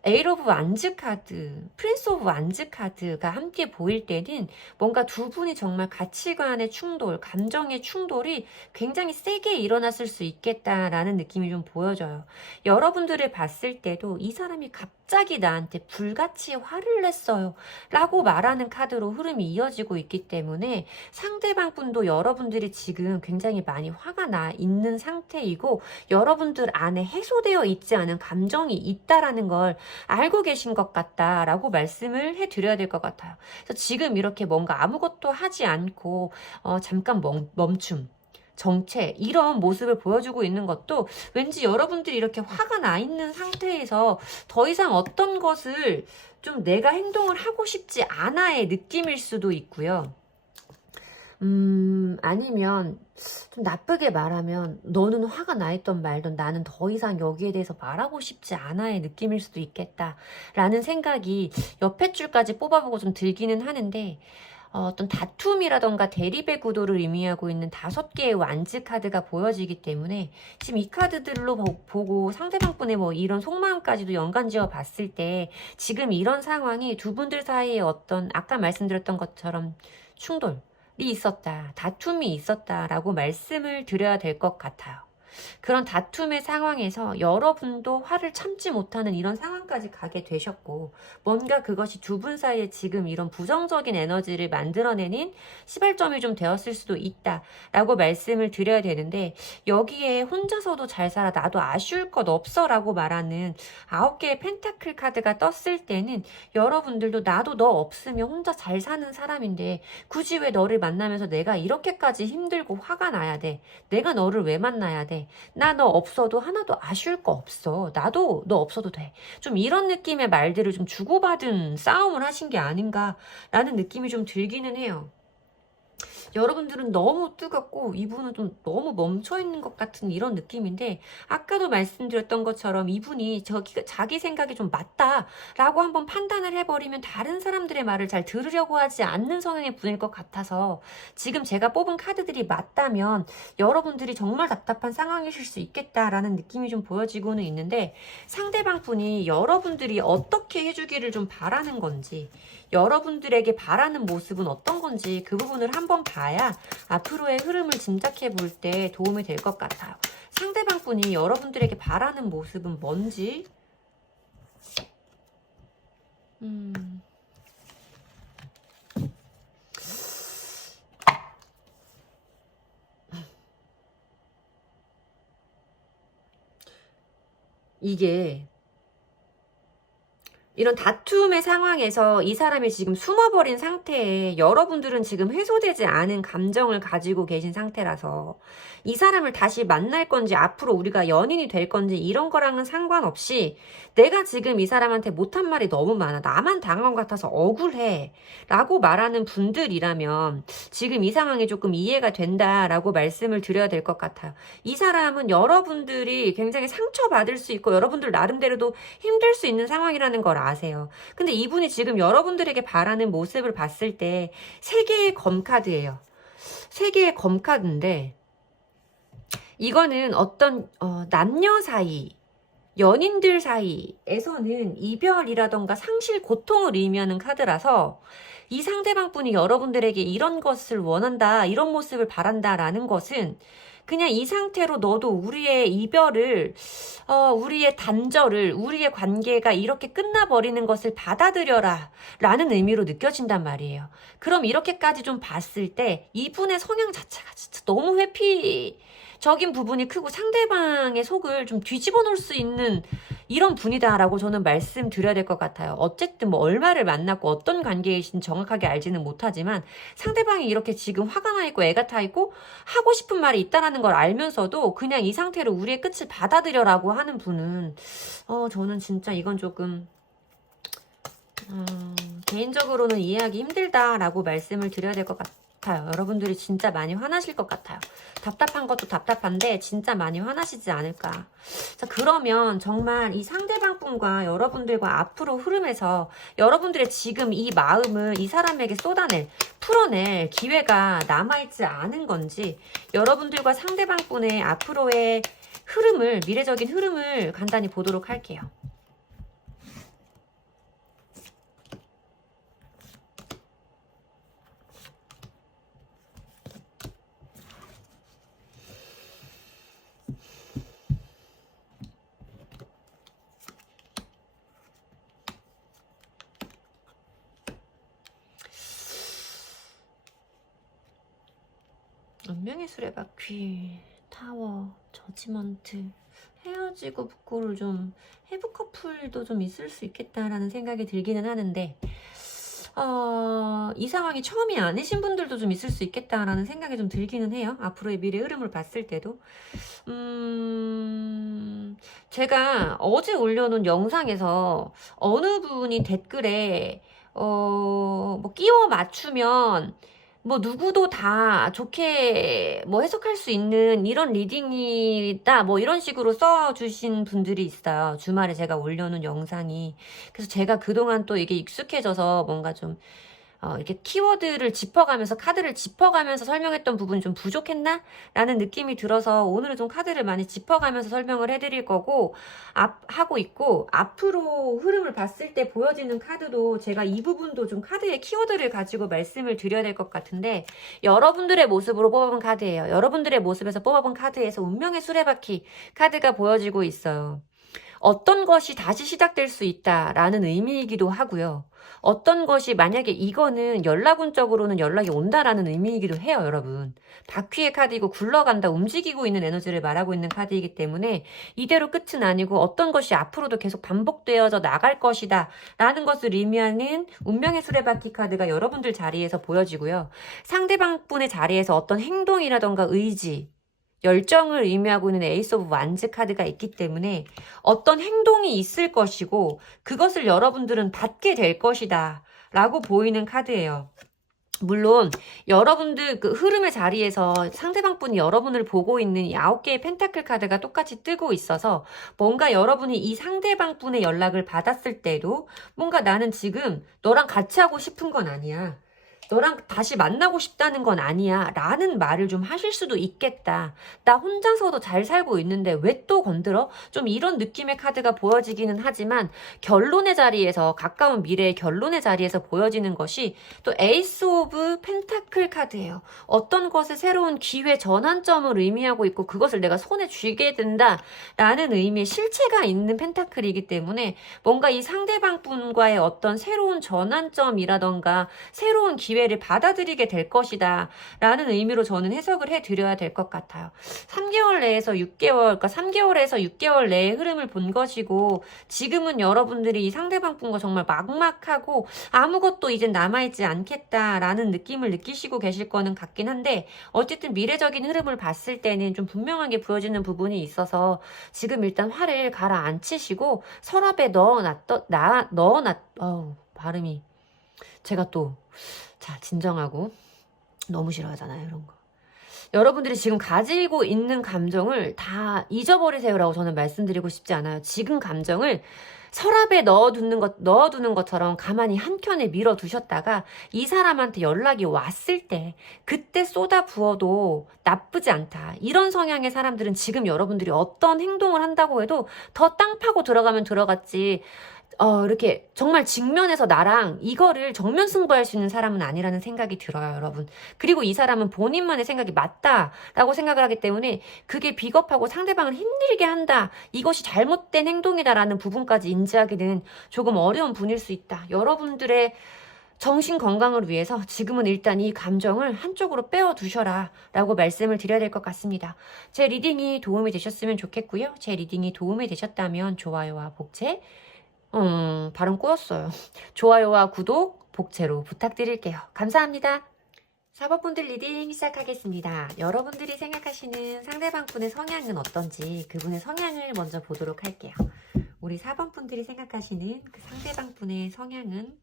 에일 오브 완즈 카드, 프린스 오브 완즈 카드가 함께 보일 때는 뭔가 두 분이 정말 가치관의 충돌, 감정의 충돌이 굉장히 세게 일어났을 수 있겠다라는 느낌이 좀 보여져요. 여러분들을 봤을 때도 이 사람이 갑자기 나한테 불같이 화를 냈어요 라고 말하는 카드로 흐름이 이어지고 있기 때문에 상대방 분도 여러분들이 지금 굉장히 많이 화가 나 있는 상태이고 여러분들 안에 해소되어 있지 않은 감정이 있다라는 걸 알고 계신 것 같다라고 말씀을 해드려야 될 것 같아요. 그래서 지금 이렇게 뭔가 아무것도 하지 않고 잠깐 멈춤, 정체 이런 모습을 보여주고 있는 것도 왠지 여러분들이 이렇게 화가 나 있는 상태에서 더 이상 어떤 것을 좀 내가 행동을 하고 싶지 않아의 느낌일 수도 있고요. 아니면 좀 나쁘게 말하면 너는 화가 나 있던 말던 나는 더 이상 여기에 대해서 말하고 싶지 않아의 느낌일 수도 있겠다라는 생각이 옆에 줄까지 뽑아보고 좀 들기는 하는데 어떤 다툼이라던가 대립의 구도를 의미하고 있는 5개의 완즈 카드가 보여지기 때문에 지금 이 카드들로 보고 상대방분의 뭐 이런 속마음까지도 연관지어 봤을 때 지금 이런 상황이 두 분들 사이에 어떤 아까 말씀드렸던 것처럼 충돌 있었다, 다툼이 있었다라고 말씀을 드려야 될 것 같아요. 그런 다툼의 상황에서 여러분도 화를 참지 못하는 이런 상황까지 가게 되셨고 뭔가 그것이 두 분 사이에 지금 이런 부정적인 에너지를 만들어내는 시발점이 좀 되었을 수도 있다라고 말씀을 드려야 되는데 여기에 혼자서도 잘 살아 나도 아쉬울 것 없어 라고 말하는 9개의 펜타클 카드가 떴을 때는 여러분들도 나도 너 없으면 혼자 잘 사는 사람인데 굳이 왜 너를 만나면서 내가 이렇게까지 힘들고 화가 나야 돼? 내가 너를 왜 만나야 돼? 나 너 없어도 하나도 아쉬울 거 없어. 나도 너 없어도 돼. 좀 이런 느낌의 말들을 좀 주고받은 싸움을 하신 게 아닌가라는 느낌이 좀 들기는 해요. 여러분들은 너무 뜨겁고 이분은 좀 너무 멈춰있는 것 같은 이런 느낌인데 아까도 말씀드렸던 것처럼 이분이 자기 생각이 좀 맞다라고 한번 판단을 해버리면 다른 사람들의 말을 잘 들으려고 하지 않는 성향의 분일 것 같아서 지금 제가 뽑은 카드들이 맞다면 여러분들이 정말 답답한 상황이실 수 있겠다라는 느낌이 좀 보여지고는 있는데 상대방 분이 여러분들이 어떻게 해주기를 좀 바라는 건지 여러분들에게 바라는 모습은 어떤 건지 그 부분을 한번 봐야 앞으로의 흐름을 짐작해 볼 때 도움이 될 것 같아요. 상대방 분이 여러분들에게 바라는 모습은 뭔지 이게 이런 다툼의 상황에서 이 사람이 지금 숨어버린 상태에 여러분들은 지금 해소되지 않은 감정을 가지고 계신 상태라서 이 사람을 다시 만날 건지 앞으로 우리가 연인이 될 건지 이런 거랑은 상관없이 내가 지금 이 사람한테 못한 말이 너무 많아. 나만 당한 것 같아서 억울해. 라고 말하는 분들이라면 지금 이 상황이 조금 이해가 된다라고 말씀을 드려야 될 것 같아요. 이 사람은 여러분들이 굉장히 상처받을 수 있고 여러분들 나름대로도 힘들 수 있는 상황이라는 걸 아세요. 근데 이분이 지금 여러분들에게 바라는 모습을 봤을 때 3개의 검카드예요. 3개의 검카드인데 이거는 어떤 남녀 사이, 연인들 사이에서는 이별이라던가 상실, 고통을 의미하는 카드라서 이 상대방 분이 여러분들에게 이런 것을 원한다, 이런 모습을 바란다라는 것은 그냥 이 상태로 너도 우리의 이별을, 우리의 단절을, 우리의 관계가 이렇게 끝나버리는 것을 받아들여라 라는 의미로 느껴진단 말이에요. 그럼 이렇게까지 좀 봤을 때 이분의 성향 자체가 진짜 너무 회피적인 부분이 크고 상대방의 속을 좀 뒤집어 놓을 수 있는 이런 분이다라고 저는 말씀드려야 될 것 같아요. 어쨌든 뭐 얼마를 만났고 어떤 관계이신 정확하게 알지는 못하지만 상대방이 이렇게 지금 화가 나 있고 애가 타 있고 하고 싶은 말이 있다라는 걸 알면서도 그냥 이 상태로 우리의 끝을 받아들여라고 하는 분은 저는 진짜 이건 조금 개인적으로는 이해하기 힘들다라고 말씀을 드려야 될 것 같아요. 여러분들이 진짜 많이 화나실 것 같아요. 답답한 것도 답답한데 진짜 많이 화나시지 않을까. 자, 그러면 정말 이 상대방 분과 여러분들과 앞으로 흐름에서 여러분들의 지금 이 마음을 이 사람에게 풀어낼 기회가 남아있지 않은 건지 여러분들과 상대방 분의 앞으로의 흐름을, 미래적인 흐름을 간단히 보도록 할게요. 운명의 수레바퀴, 타워, 저지먼트, 헤어지고 복구를 좀 해부 커플도 좀 있을 수 있겠다라는 생각이 들기는 하는데 이 상황이 처음이 아니신 분들도 좀 있을 수 있겠다라는 생각이 좀 들기는 해요. 앞으로의 미래 흐름을 봤을 때도 제가 어제 올려놓은 영상에서 어느 분이 댓글에 뭐 끼워 맞추면 뭐 누구도 다 좋게 뭐 해석할 수 있는 이런 리딩이다 뭐 이런 식으로 써주신 분들이 있어요. 주말에 제가 올려놓은 영상이. 그래서 제가 그동안 또 이게 익숙해져서 뭔가 좀 이렇게 키워드를 짚어가면서 카드를 짚어가면서 설명했던 부분이 좀 부족했나? 라는 느낌이 들어서 오늘은 좀 카드를 많이 짚어가면서 설명을 해드릴 거고 하고 있고 앞으로 흐름을 봤을 때 보여지는 카드도 제가 이 부분도 좀 카드의 키워드를 가지고 말씀을 드려야 될 것 같은데 여러분들의 모습으로 뽑아본 카드예요. 여러분들의 모습에서 뽑아본 카드에서 운명의 수레바퀴 카드가 보여지고 있어요. 어떤 것이 다시 시작될 수 있다라는 의미이기도 하고요. 어떤 것이 만약에 이거는 연락운적으로는 연락이 온다라는 의미이기도 해요, 여러분. 바퀴의 카드이고 굴러간다, 움직이고 있는 에너지를 말하고 있는 카드이기 때문에 이대로 끝은 아니고 어떤 것이 앞으로도 계속 반복되어져 나갈 것이다 라는 것을 의미하는 운명의 수레바퀴 카드가 여러분들 자리에서 보여지고요. 상대방 분의 자리에서 어떤 행동이라던가 의지, 열정을 의미하고 있는 에이스 오브 완즈 카드가 있기 때문에 어떤 행동이 있을 것이고 그것을 여러분들은 받게 될 것이다 라고 보이는 카드예요. 물론 여러분들 그 흐름의 자리에서 상대방 분이 여러분을 보고 있는 이 9개의 펜타클 카드가 똑같이 뜨고 있어서 뭔가 여러분이 이 상대방 분의 연락을 받았을 때도 뭔가 나는 지금 너랑 같이 하고 싶은 건 아니야. 너랑 다시 만나고 싶다는 건 아니야 라는 말을 좀 하실 수도 있겠다. 나 혼자서도 잘 살고 있는데 왜 또 건드려? 좀 이런 느낌의 카드가 보여지기는 하지만 결론의 자리에서 가까운 미래의 결론의 자리에서 보여지는 것이 또 에이스 오브 펜타클 카드예요. 어떤 것의 새로운 기회 전환점을 의미하고 있고 그것을 내가 손에 쥐게 된다 라는 의미의 실체가 있는 펜타클이기 때문에 뭔가 이 상대방 분과의 어떤 새로운 전환점이라던가 새로운 기회 기회를 받아들이게 될 것이다 라는 의미로 저는 해석을 해드려야 될 것 같아요. 3개월 내에서 6개월, 그러니까 3개월에서 6개월 내의 흐름을 본 것이고, 지금은 여러분들이 이 상대방 분과 정말 막막하고 아무것도 이젠 남아있지 않겠다라는 느낌을 느끼시고 계실 거는 같긴 한데, 어쨌든 미래적인 흐름을 봤을 때는 좀 분명하게 보여지는 부분이 있어서 지금 일단 화를 가라앉히시고 서랍에 발음이 제가 또 자 진정하고 너무 싫어하잖아요 이런 거. 여러분들이 지금 가지고 있는 감정을 다 잊어버리세요라고 저는 말씀드리고 싶지 않아요. 지금 감정을 서랍에 넣어두는 것처럼 가만히 한켠에 밀어두셨다가 이 사람한테 연락이 왔을 때 그때 쏟아 부어도 나쁘지 않다. 이런 성향의 사람들은 지금 여러분들이 어떤 행동을 한다고 해도 더 땅 파고 들어가면 들어갔지, 이렇게 정말 직면해서 나랑 이거를 정면 승부할 수 있는 사람은 아니라는 생각이 들어요, 여러분. 그리고 이 사람은 본인만의 생각이 맞다라고 생각을 하기 때문에 그게 비겁하고 상대방을 힘들게 한다, 이것이 잘못된 행동이다라는 부분까지 인지하기는 조금 어려운 분일 수 있다. 여러분들의 정신 건강을 위해서 지금은 일단 이 감정을 한쪽으로 빼어두셔라 라고 말씀을 드려야 될 것 같습니다. 제 리딩이 도움이 되셨으면 좋겠고요. 제 리딩이 도움이 되셨다면 좋아요와 복채, 발음 꼬였어요. 좋아요와 구독, 복채로 부탁드릴게요. 감사합니다. 4번분들 리딩 시작하겠습니다. 여러분들이 생각하시는 상대방분의 성향은 어떤지 그분의 성향을 먼저 보도록 할게요. 우리 4번분들이 생각하시는 그 상대방분의 성향은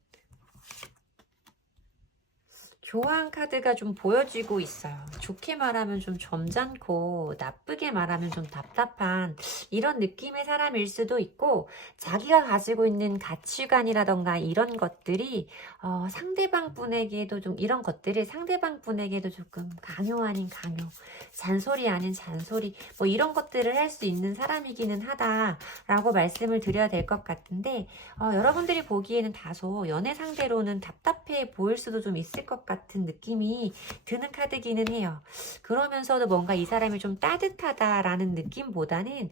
교황 카드가 좀 보여지고 있어요. 좋게 말하면 좀 점잖고 나쁘게 말하면 좀 답답한 이런 느낌의 사람일 수도 있고, 자기가 가지고 있는 가치관이라던가 이런 것들이 상대방 분에게도 좀 이런 것들이 상대방 분에게도 조금 강요 아닌 강요, 잔소리 아닌 잔소리, 뭐 이런 것들을 할 수 있는 사람이기는 하다라고 말씀을 드려야 될 것 같은데, 여러분들이 보기에는 다소 연애 상대로는 답답해 보일 수도 좀 있을 것 같은 느낌이 드는 카드기는 해요. 그러면서도 뭔가 이 사람이 좀 따뜻하다라는 느낌보다는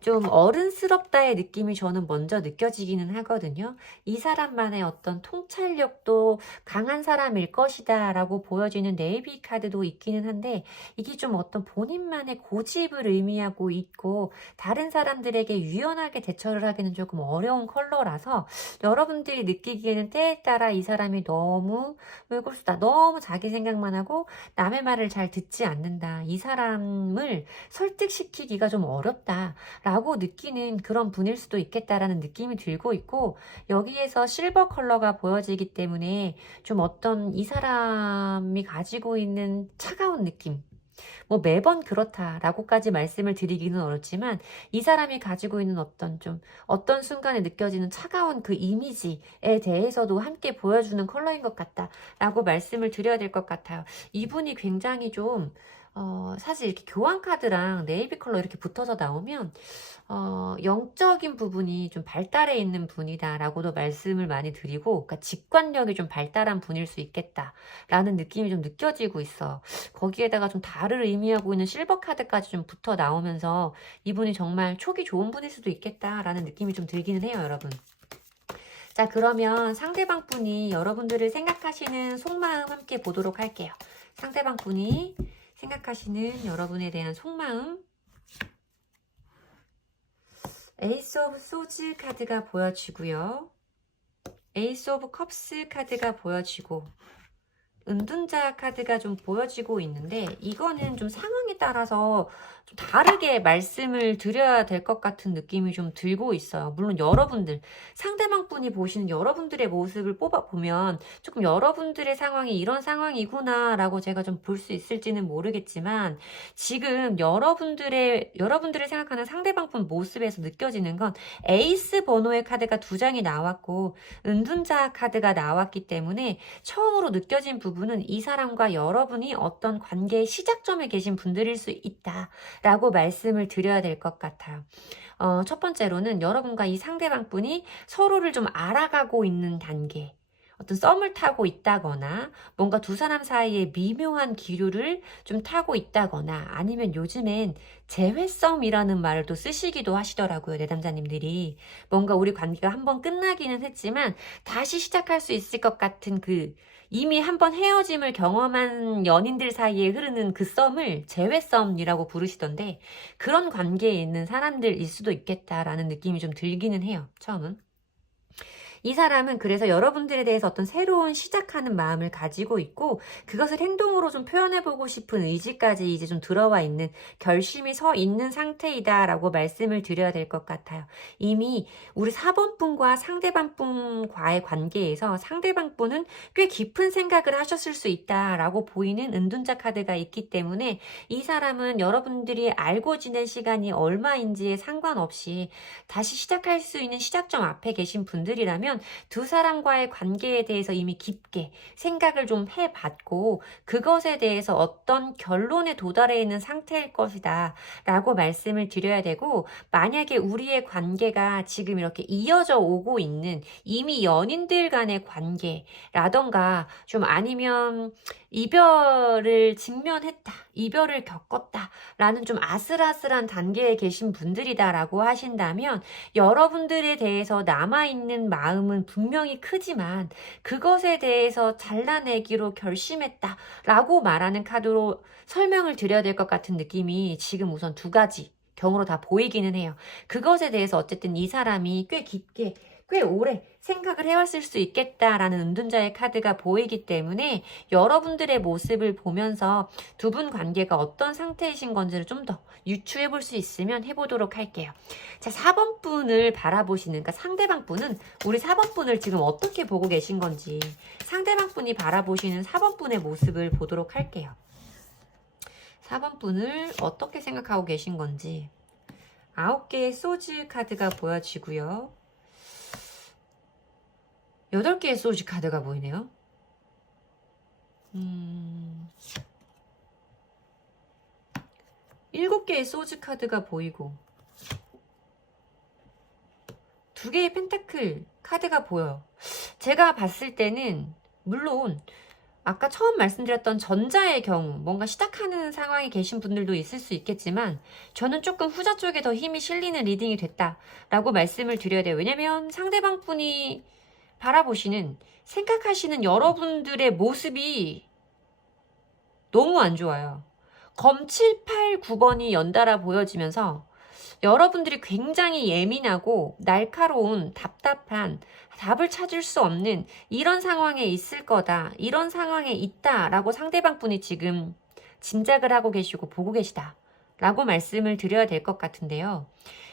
좀 어른스럽다의 느낌이 저는 먼저 느껴지기는 하거든요. 이 사람만의 어떤 통찰력도 강한 사람일 것이다 라고 보여지는 네이비 카드도 있기는 한데, 이게 좀 어떤 본인만의 고집을 의미하고 있고 다른 사람들에게 유연하게 대처를 하기는 조금 어려운 컬러라서, 여러분들이 느끼기에는 때에 따라 이 사람이 너무 물고수다, 너무 자기 생각만 하고 남의 말을 잘 듣지 않는다, 이 사람을 설득시키기가 좀 어렵다라고 느끼는 그런 분일 수도 있겠다라는 느낌이 들고 있고, 여기에서 실버 컬러가 보여지기 때문에 좀 어떤 이 사람이 가지고 있는 차가운 느낌, 뭐 매번 그렇다라고까지 말씀을 드리기는 어렵지만 이 사람이 가지고 있는 어떤 순간에 느껴지는 차가운 그 이미지에 대해서도 함께 보여주는 컬러인 것 같다라고 말씀을 드려야 될 것 같아요. 이분이 굉장히 좀 사실 이렇게 교환 카드랑 네이비 컬러 이렇게 붙어서 나오면 영적인 부분이 좀 발달해 있는 분이다라고도 말씀을 많이 드리고, 그러니까 직관력이 좀 발달한 분일 수 있겠다라는 느낌이 좀 느껴지고 있어. 거기에다가 좀 다를 의미하고 있는 실버 카드까지 좀 붙어 나오면서 이분이 정말 촉이 좋은 분일 수도 있겠다라는 느낌이 좀 들기는 해요, 여러분. 자, 그러면 상대방 분이 여러분들을 생각하시는 속마음 함께 보도록 할게요. 상대방 분이 생각하시는 여러분에 대한 속마음. 에이스 오브 소즈 카드가 보여지고요. 에이스 오브 컵스 카드가 보여지고, 은둔자 카드가 좀 보여지고 있는데, 이거는 좀 상황에 따라서 좀 다르게 말씀을 드려야 될 것 같은 느낌이 좀 들고 있어요. 물론 여러분들, 상대방 분이 보시는 여러분들의 모습을 뽑아보면 조금 여러분들의 상황이 이런 상황이구나 라고 제가 좀 볼 수 있을지는 모르겠지만, 지금 여러분들의 생각하는 상대방 분 모습에서 느껴지는 건 에이스 번호의 카드가 2장이 나왔고 은둔자 카드가 나왔기 때문에 처음으로 느껴진 부분은 이 사람과 여러분이 어떤 관계의 시작점에 계신 분들일 수 있다 라고 말씀을 드려야 될 것 같아요. 첫 번째로는 여러분과 이 상대방 분이 서로를 좀 알아가고 있는 단계, 어떤 썸을 타고 있다거나 뭔가 두 사람 사이에 미묘한 기류를 좀 타고 있다거나 아니면 요즘엔 재회썸이라는 말을 또 쓰시기도 하시더라고요. 내담자님들이. 뭔가 우리 관계가 한번 끝나기는 했지만 다시 시작할 수 있을 것 같은 이미 한번 헤어짐을 경험한 연인들 사이에 흐르는 그 썸을 재회썸이라고 부르시던데 그런 관계에 있는 사람들일 수도 있겠다라는 느낌이 좀 들기는 해요. 처음은. 이 사람은 그래서 여러분들에 대해서 어떤 새로운 시작하는 마음을 가지고 있고 그것을 행동으로 좀 표현해보고 싶은 의지까지 이제 좀 들어와 있는 결심이 서 있는 상태이다라고 말씀을 드려야 될 것 같아요. 이미 우리 4번 분과 상대방 분과의 관계에서 상대방 분은 꽤 깊은 생각을 하셨을 수 있다라고 보이는 은둔자 카드가 있기 때문에 이 사람은 여러분들이 알고 지낸 시간이 얼마인지에 상관없이 다시 시작할 수 있는 시작점 앞에 계신 분들이라면 두 사람과의 관계에 대해서 이미 깊게 생각을 좀 해봤고 그것에 대해서 어떤 결론에 도달해 있는 상태일 것이다 라고 말씀을 드려야 되고 만약에 우리의 관계가 지금 이렇게 이어져 오고 있는 이미 연인들 간의 관계라던가 좀 아니면 이별을 직면했다, 이별을 겪었다 라는 좀 아슬아슬한 단계에 계신 분들이다라고 하신다면 여러분들에 대해서 남아있는 마음은 분명히 크지만 그것에 대해서 잘라내기로 결심했다 라고 말하는 카드로 설명을 드려야 될 것 같은 느낌이 지금 우선 두 가지 경우로 다 보이기는 해요. 그것에 대해서 어쨌든 이 사람이 꽤 깊게 꽤 오래 생각을 해왔을 수 있겠다라는 은둔자의 카드가 보이기 때문에 여러분들의 모습을 보면서 두 분 관계가 어떤 상태이신 건지를 좀 더 유추해 볼 수 있으면 해보도록 할게요. 자, 4번 분을 바라보시는, 그러니까 상대방 분은 우리 4번 분을 지금 어떻게 보고 계신 건지 상대방 분이 바라보시는 4번 분의 모습을 보도록 할게요. 4번 분을 어떻게 생각하고 계신 건지 9개의 소즈 카드가 보여지고요. 8개의 소즈 카드가 보이네요. 7개의 소즈 카드가 보이고 2개의 펜타클 카드가 보여요. 제가 봤을 때는 물론 아까 처음 말씀드렸던 전자의 경우 뭔가 시작하는 상황에 계신 분들도 있을 수 있겠지만 저는 조금 후자 쪽에 더 힘이 실리는 리딩이 됐다라고 말씀을 드려야 돼요. 왜냐면 상대방 분이 바라보시는 생각하시는 여러분들의 모습이 너무 안 좋아요. 검 7, 8, 9번이 연달아 보여지면서 여러분들이 굉장히 예민하고 날카로운 답답한 답을 찾을 수 없는 이런 상황에 있을 거다. 이런 상황에 있다. 라고 상대방 분이 지금 짐작을 하고 계시고 보고 계시다. 라고 말씀을 드려야 될 것 같은데요.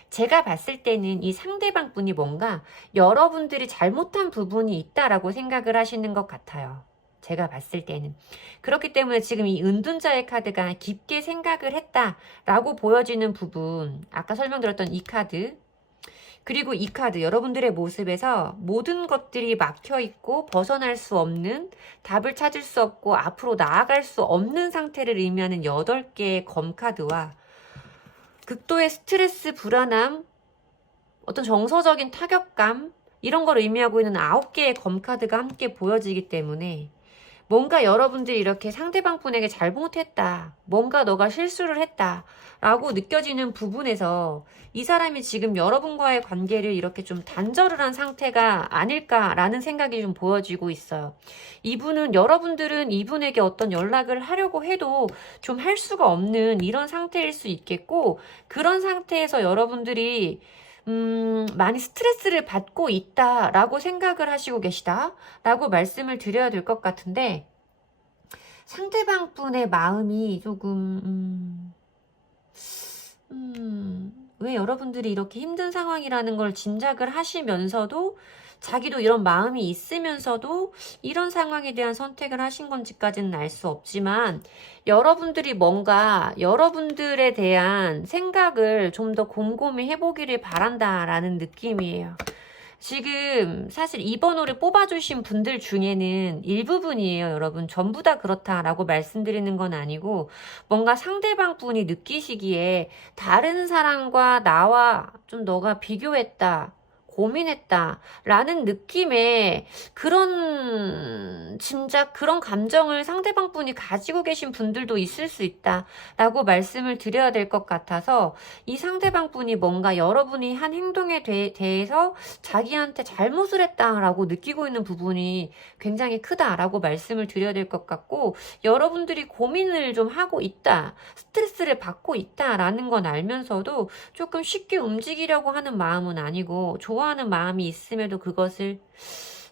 제가 봤을 때는 이 상대방 분이 뭔가 여러분들이 잘못한 부분이 있다라고 생각을 하시는 것 같아요. 제가 봤을 때는. 그렇기 때문에 지금 이 은둔자의 카드가 깊게 생각을 했다라고 보여지는 부분, 아까 설명드렸던 이 카드, 그리고 이 카드, 여러분들의 모습에서 모든 것들이 막혀있고 벗어날 수 없는, 답을 찾을 수 없고 앞으로 나아갈 수 없는 상태를 의미하는 8개의 검 카드와 극도의 스트레스, 불안함, 어떤 정서적인 타격감, 이런 걸 의미하고 있는 9개의 검 카드가 함께 보여지기 때문에 뭔가 여러분들이 이렇게 상대방 분에게 잘못했다, 뭔가 너가 실수를 했다 라고 느껴지는 부분에서 이 사람이 지금 여러분과의 관계를 이렇게 좀 단절을 한 상태가 아닐까라는 생각이 좀 보여지고 있어요. 이분은, 여러분들은 이분에게 어떤 연락을 하려고 해도 좀 할 수가 없는 이런 상태일 수 있겠고, 그런 상태에서 여러분들이 많이 스트레스를 받고 있다라고 생각을 하시고 계시다라고 말씀을 드려야 될 것 같은데, 상대방 분의 마음이 조금 왜 여러분들이 이렇게 힘든 상황이라는 걸 짐작을 하시면서도 자기도 이런 마음이 있으면서도 이런 상황에 대한 선택을 하신 건지까지는 알 수 없지만 여러분들이 뭔가 여러분들에 대한 생각을 좀 더 곰곰이 해보기를 바란다라는 느낌이에요. 지금 사실 2번호를 뽑아주신 분들 중에는 일부분이에요, 여러분. 전부 다 그렇다라고 말씀드리는 건 아니고 뭔가 상대방 분이 느끼시기에 다른 사람과 나와 좀 너가 비교했다, 고민했다 라는 느낌의 그런 짐작, 그런 감정을 상대방 분이 가지고 계신 분들도 있을 수 있다 라고 말씀을 드려야 될 것 같아서, 이 상대방 분이 뭔가 여러분이 한 행동에 대해서 자기한테 잘못을 했다 라고 느끼고 있는 부분이 굉장히 크다 라고 말씀을 드려야 될 것 같고, 여러분들이 고민을 좀 하고 있다, 스트레스를 받고 있다 라는 건 알면서도 조금 쉽게 움직이려고 하는 마음은 아니고, 좋아하는 마음이 있음에도 그것을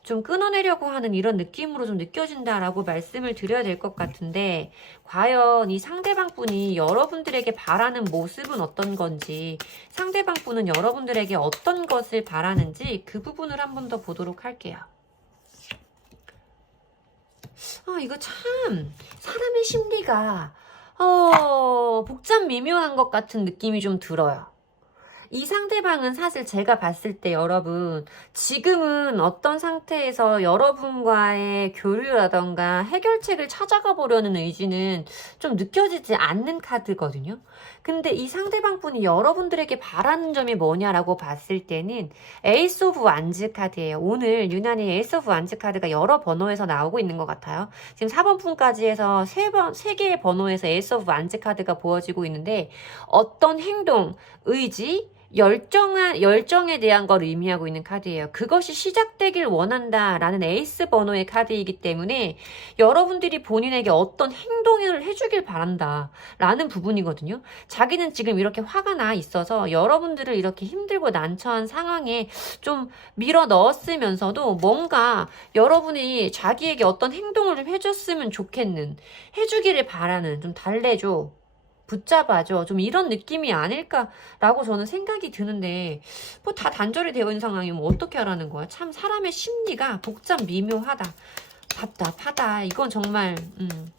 좀 끊어내려고 하는 이런 느낌으로 좀 느껴진다라고 말씀을 드려야 될 것 같은데, 과연 이 상대방 분이 여러분들에게 바라는 모습은 어떤 건지, 상대방 분은 여러분들에게 어떤 것을 바라는지 그 부분을 한 번 더 보도록 할게요. 이거 참 사람의 심리가 복잡 미묘한 것 같은 느낌이 좀 들어요. 이 상대방은 사실 제가 봤을 때 여러분, 지금은 어떤 상태에서 여러분과의 교류라던가 해결책을 찾아가 보려는 의지는 좀 느껴지지 않는 카드거든요. 근데 이 상대방 분이 여러분들에게 바라는 점이 뭐냐라고 봤을 때는 에이스 오브 완즈 카드예요. 오늘 유난히 에이스 오브 완즈 카드가 여러 번호에서 나오고 있는 것 같아요. 지금 4번 품까지 해서 3개의 번호에서 에이스 오브 완즈 카드가 보여지고 있는데, 어떤 행동, 의지, 열정에 대한 걸 의미하고 있는 카드예요. 그것이 시작되길 원한다라는 에이스 번호의 카드이기 때문에 여러분들이 본인에게 어떤 행동을 해주길 바란다라는 부분이거든요. 자기는 지금 이렇게 화가 나 있어서 여러분들을 이렇게 힘들고 난처한 상황에 좀 밀어 넣었으면서도 뭔가 여러분이 자기에게 어떤 행동을 좀 해줬으면 좋겠는, 해주기를 바라는, 좀 달래줘, 붙잡아줘, 좀 이런 느낌이 아닐까라고 저는 생각이 드는데, 뭐 다 단절이 되어 있는 상황이면 어떻게 하라는 거야. 참 사람의 심리가 복잡 미묘하다, 답답하다. 이건 정말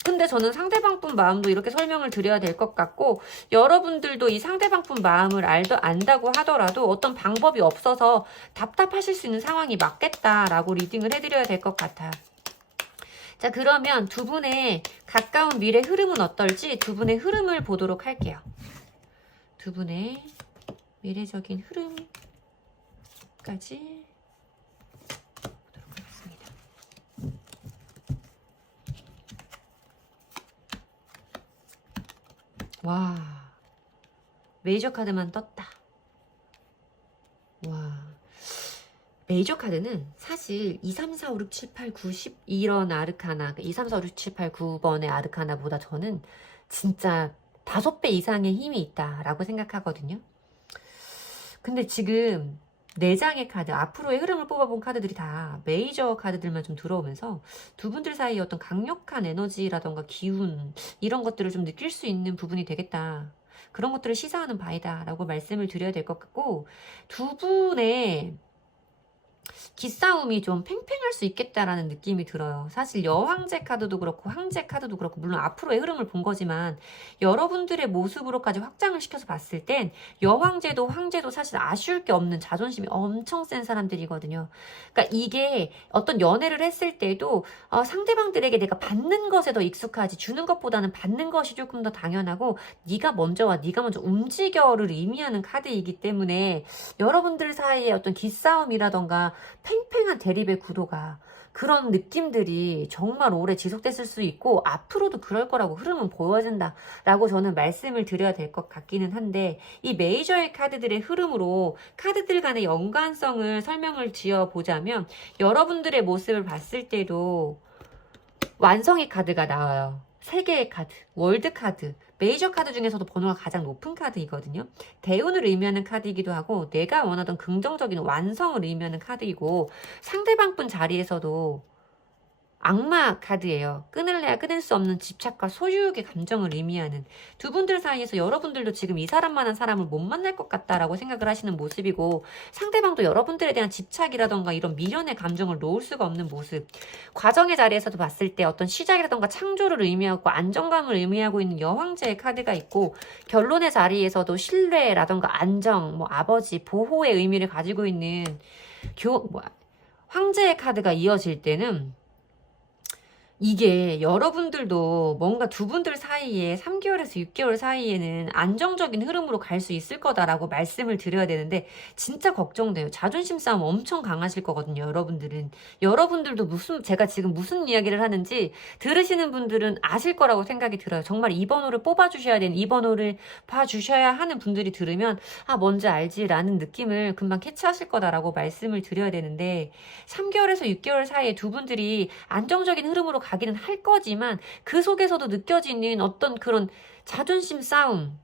근데 저는 상대방 분 마음도 이렇게 설명을 드려야 될 것 같고, 여러분들도 이 상대방 분 마음을 안다고 하더라도 어떤 방법이 없어서 답답하실 수 있는 상황이 맞겠다라고 리딩을 해드려야 될 것 같아요. 자, 그러면 두 분의 가까운 미래 흐름은 어떨지 두 분의 흐름을 보도록 할게요. 두 분의 미래적인 흐름까지 보도록 하겠습니다. 와, 메이저 카드만 떴다. 와, 메이저 카드는 사실 2, 3, 4, 5, 6, 7, 8, 9, 10 이런 아르카나, 2, 3, 4, 5, 6, 7, 8, 9번의 아르카나보다 저는 진짜 5배 이상의 힘이 있다라고 생각하거든요. 근데 지금 4장의 카드, 앞으로의 흐름을 뽑아본 카드들이 다 메이저 카드들만 좀 들어오면서 두 분들 사이에 어떤 강력한 에너지라던가 기운, 이런 것들을 좀 느낄 수 있는 부분이 되겠다. 그런 것들을 시사하는 바이다 라고 말씀을 드려야 될 것 같고, 두 분의 기싸움이 좀 팽팽할 수 있겠다라는 느낌이 들어요. 사실 여황제 카드도 그렇고 황제 카드도 그렇고, 물론 앞으로의 흐름을 본 거지만 여러분들의 모습으로까지 확장을 시켜서 봤을 땐 여황제도 황제도 사실 아쉬울 게 없는 자존심이 엄청 센 사람들이거든요. 그러니까 이게 어떤 연애를 했을 때도 상대방들에게 내가 받는 것에 더 익숙하지, 주는 것보다는 받는 것이 조금 더 당연하고, 네가 먼저 와, 네가 먼저 움직여를 의미하는 카드이기 때문에 여러분들 사이에 어떤 기싸움이라던가 팽팽한 대립의 구도가, 그런 느낌들이 정말 오래 지속됐을 수 있고 앞으로도 그럴 거라고 흐름은 보여진다 라고 저는 말씀을 드려야 될 것 같기는 한데, 이 메이저의 카드들의 흐름으로 카드들 간의 연관성을 설명을 지어보자면, 여러분들의 모습을 봤을 때도 완성의 카드가 나와요. 3개의 카드, 월드 카드, 메이저 카드 중에서도 번호가 가장 높은 카드이거든요. 대운을 의미하는 카드이기도 하고, 내가 원하던 긍정적인 완성을 의미하는 카드이고, 상대방 분 자리에서도 악마 카드예요. 끊을래야 끊을 수 없는 집착과 소유욕의 감정을 의미하는, 두 분들 사이에서 여러분들도 지금 이 사람만한 사람을 못 만날 것 같다라고 생각을 하시는 모습이고, 상대방도 여러분들에 대한 집착이라던가 이런 미련의 감정을 놓을 수가 없는 모습. 과정의 자리에서도 봤을 때 어떤 시작이라던가 창조를 의미하고 안정감을 의미하고 있는 여황제의 카드가 있고, 결론의 자리에서도 신뢰라던가 안정, 아버지, 보호의 의미를 가지고 있는 황제의 카드가 이어질 때는 이게 여러분들도 뭔가 두 분들 사이에 3개월에서 6개월 사이에는 안정적인 흐름으로 갈 수 있을 거다라고 말씀을 드려야 되는데 진짜 걱정돼요. 자존심 싸움 엄청 강하실 거거든요, 여러분들은. 여러분들도 제가 지금 무슨 이야기를 하는지 들으시는 분들은 아실 거라고 생각이 들어요. 정말 이 번호를 뽑아주셔야 되는, 이 번호를 봐주셔야 하는 분들이 들으면 아, 뭔지 알지라는 느낌을 금방 캐치하실 거다라고 말씀을 드려야 되는데 3개월에서 6개월 사이에 두 분들이 안정적인 흐름으로 가기는 할 거지만 그 속에서도 느껴지는 어떤 그런 자존심 싸움,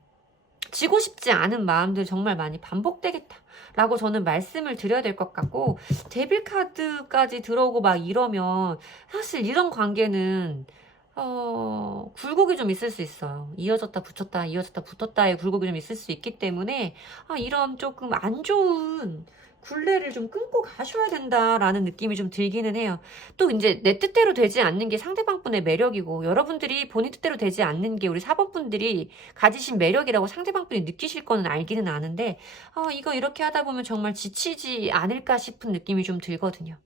지고 싶지 않은 마음들 정말 많이 반복되겠다라고 저는 말씀을 드려야 될 것 같고, 데빌 카드까지 들어오고 막 이러면 사실 이런 관계는 굴곡이 좀 있을 수 있어요. 이어졌다 붙였다 이어졌다 붙었다의 굴곡이 좀 있을 수 있기 때문에 이런 조금 안 좋은 굴레를 좀 끊고 가셔야 된다라는 느낌이 좀 들기는 해요. 또 이제 내 뜻대로 되지 않는 게 상대방분의 매력이고, 여러분들이 본인 뜻대로 되지 않는 게 우리 4번분들이 가지신 매력이라고 상대방분이 느끼실 거는 알기는 아는데 이거 이렇게 하다 보면 정말 지치지 않을까 싶은 느낌이 좀 들거든요.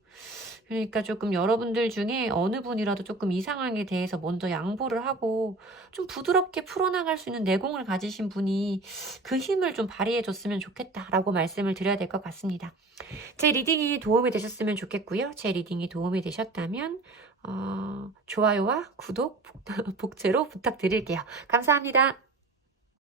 그러니까 조금 여러분들 중에 어느 분이라도 조금 이 상황에 대해서 먼저 양보를 하고 좀 부드럽게 풀어나갈 수 있는 내공을 가지신 분이 그 힘을 좀 발휘해 줬으면 좋겠다라고 말씀을 드려야 될 것 같습니다. 제 리딩이 도움이 되셨으면 좋겠고요. 제 리딩이 도움이 되셨다면 좋아요와 구독, 복제로 부탁드릴게요. 감사합니다.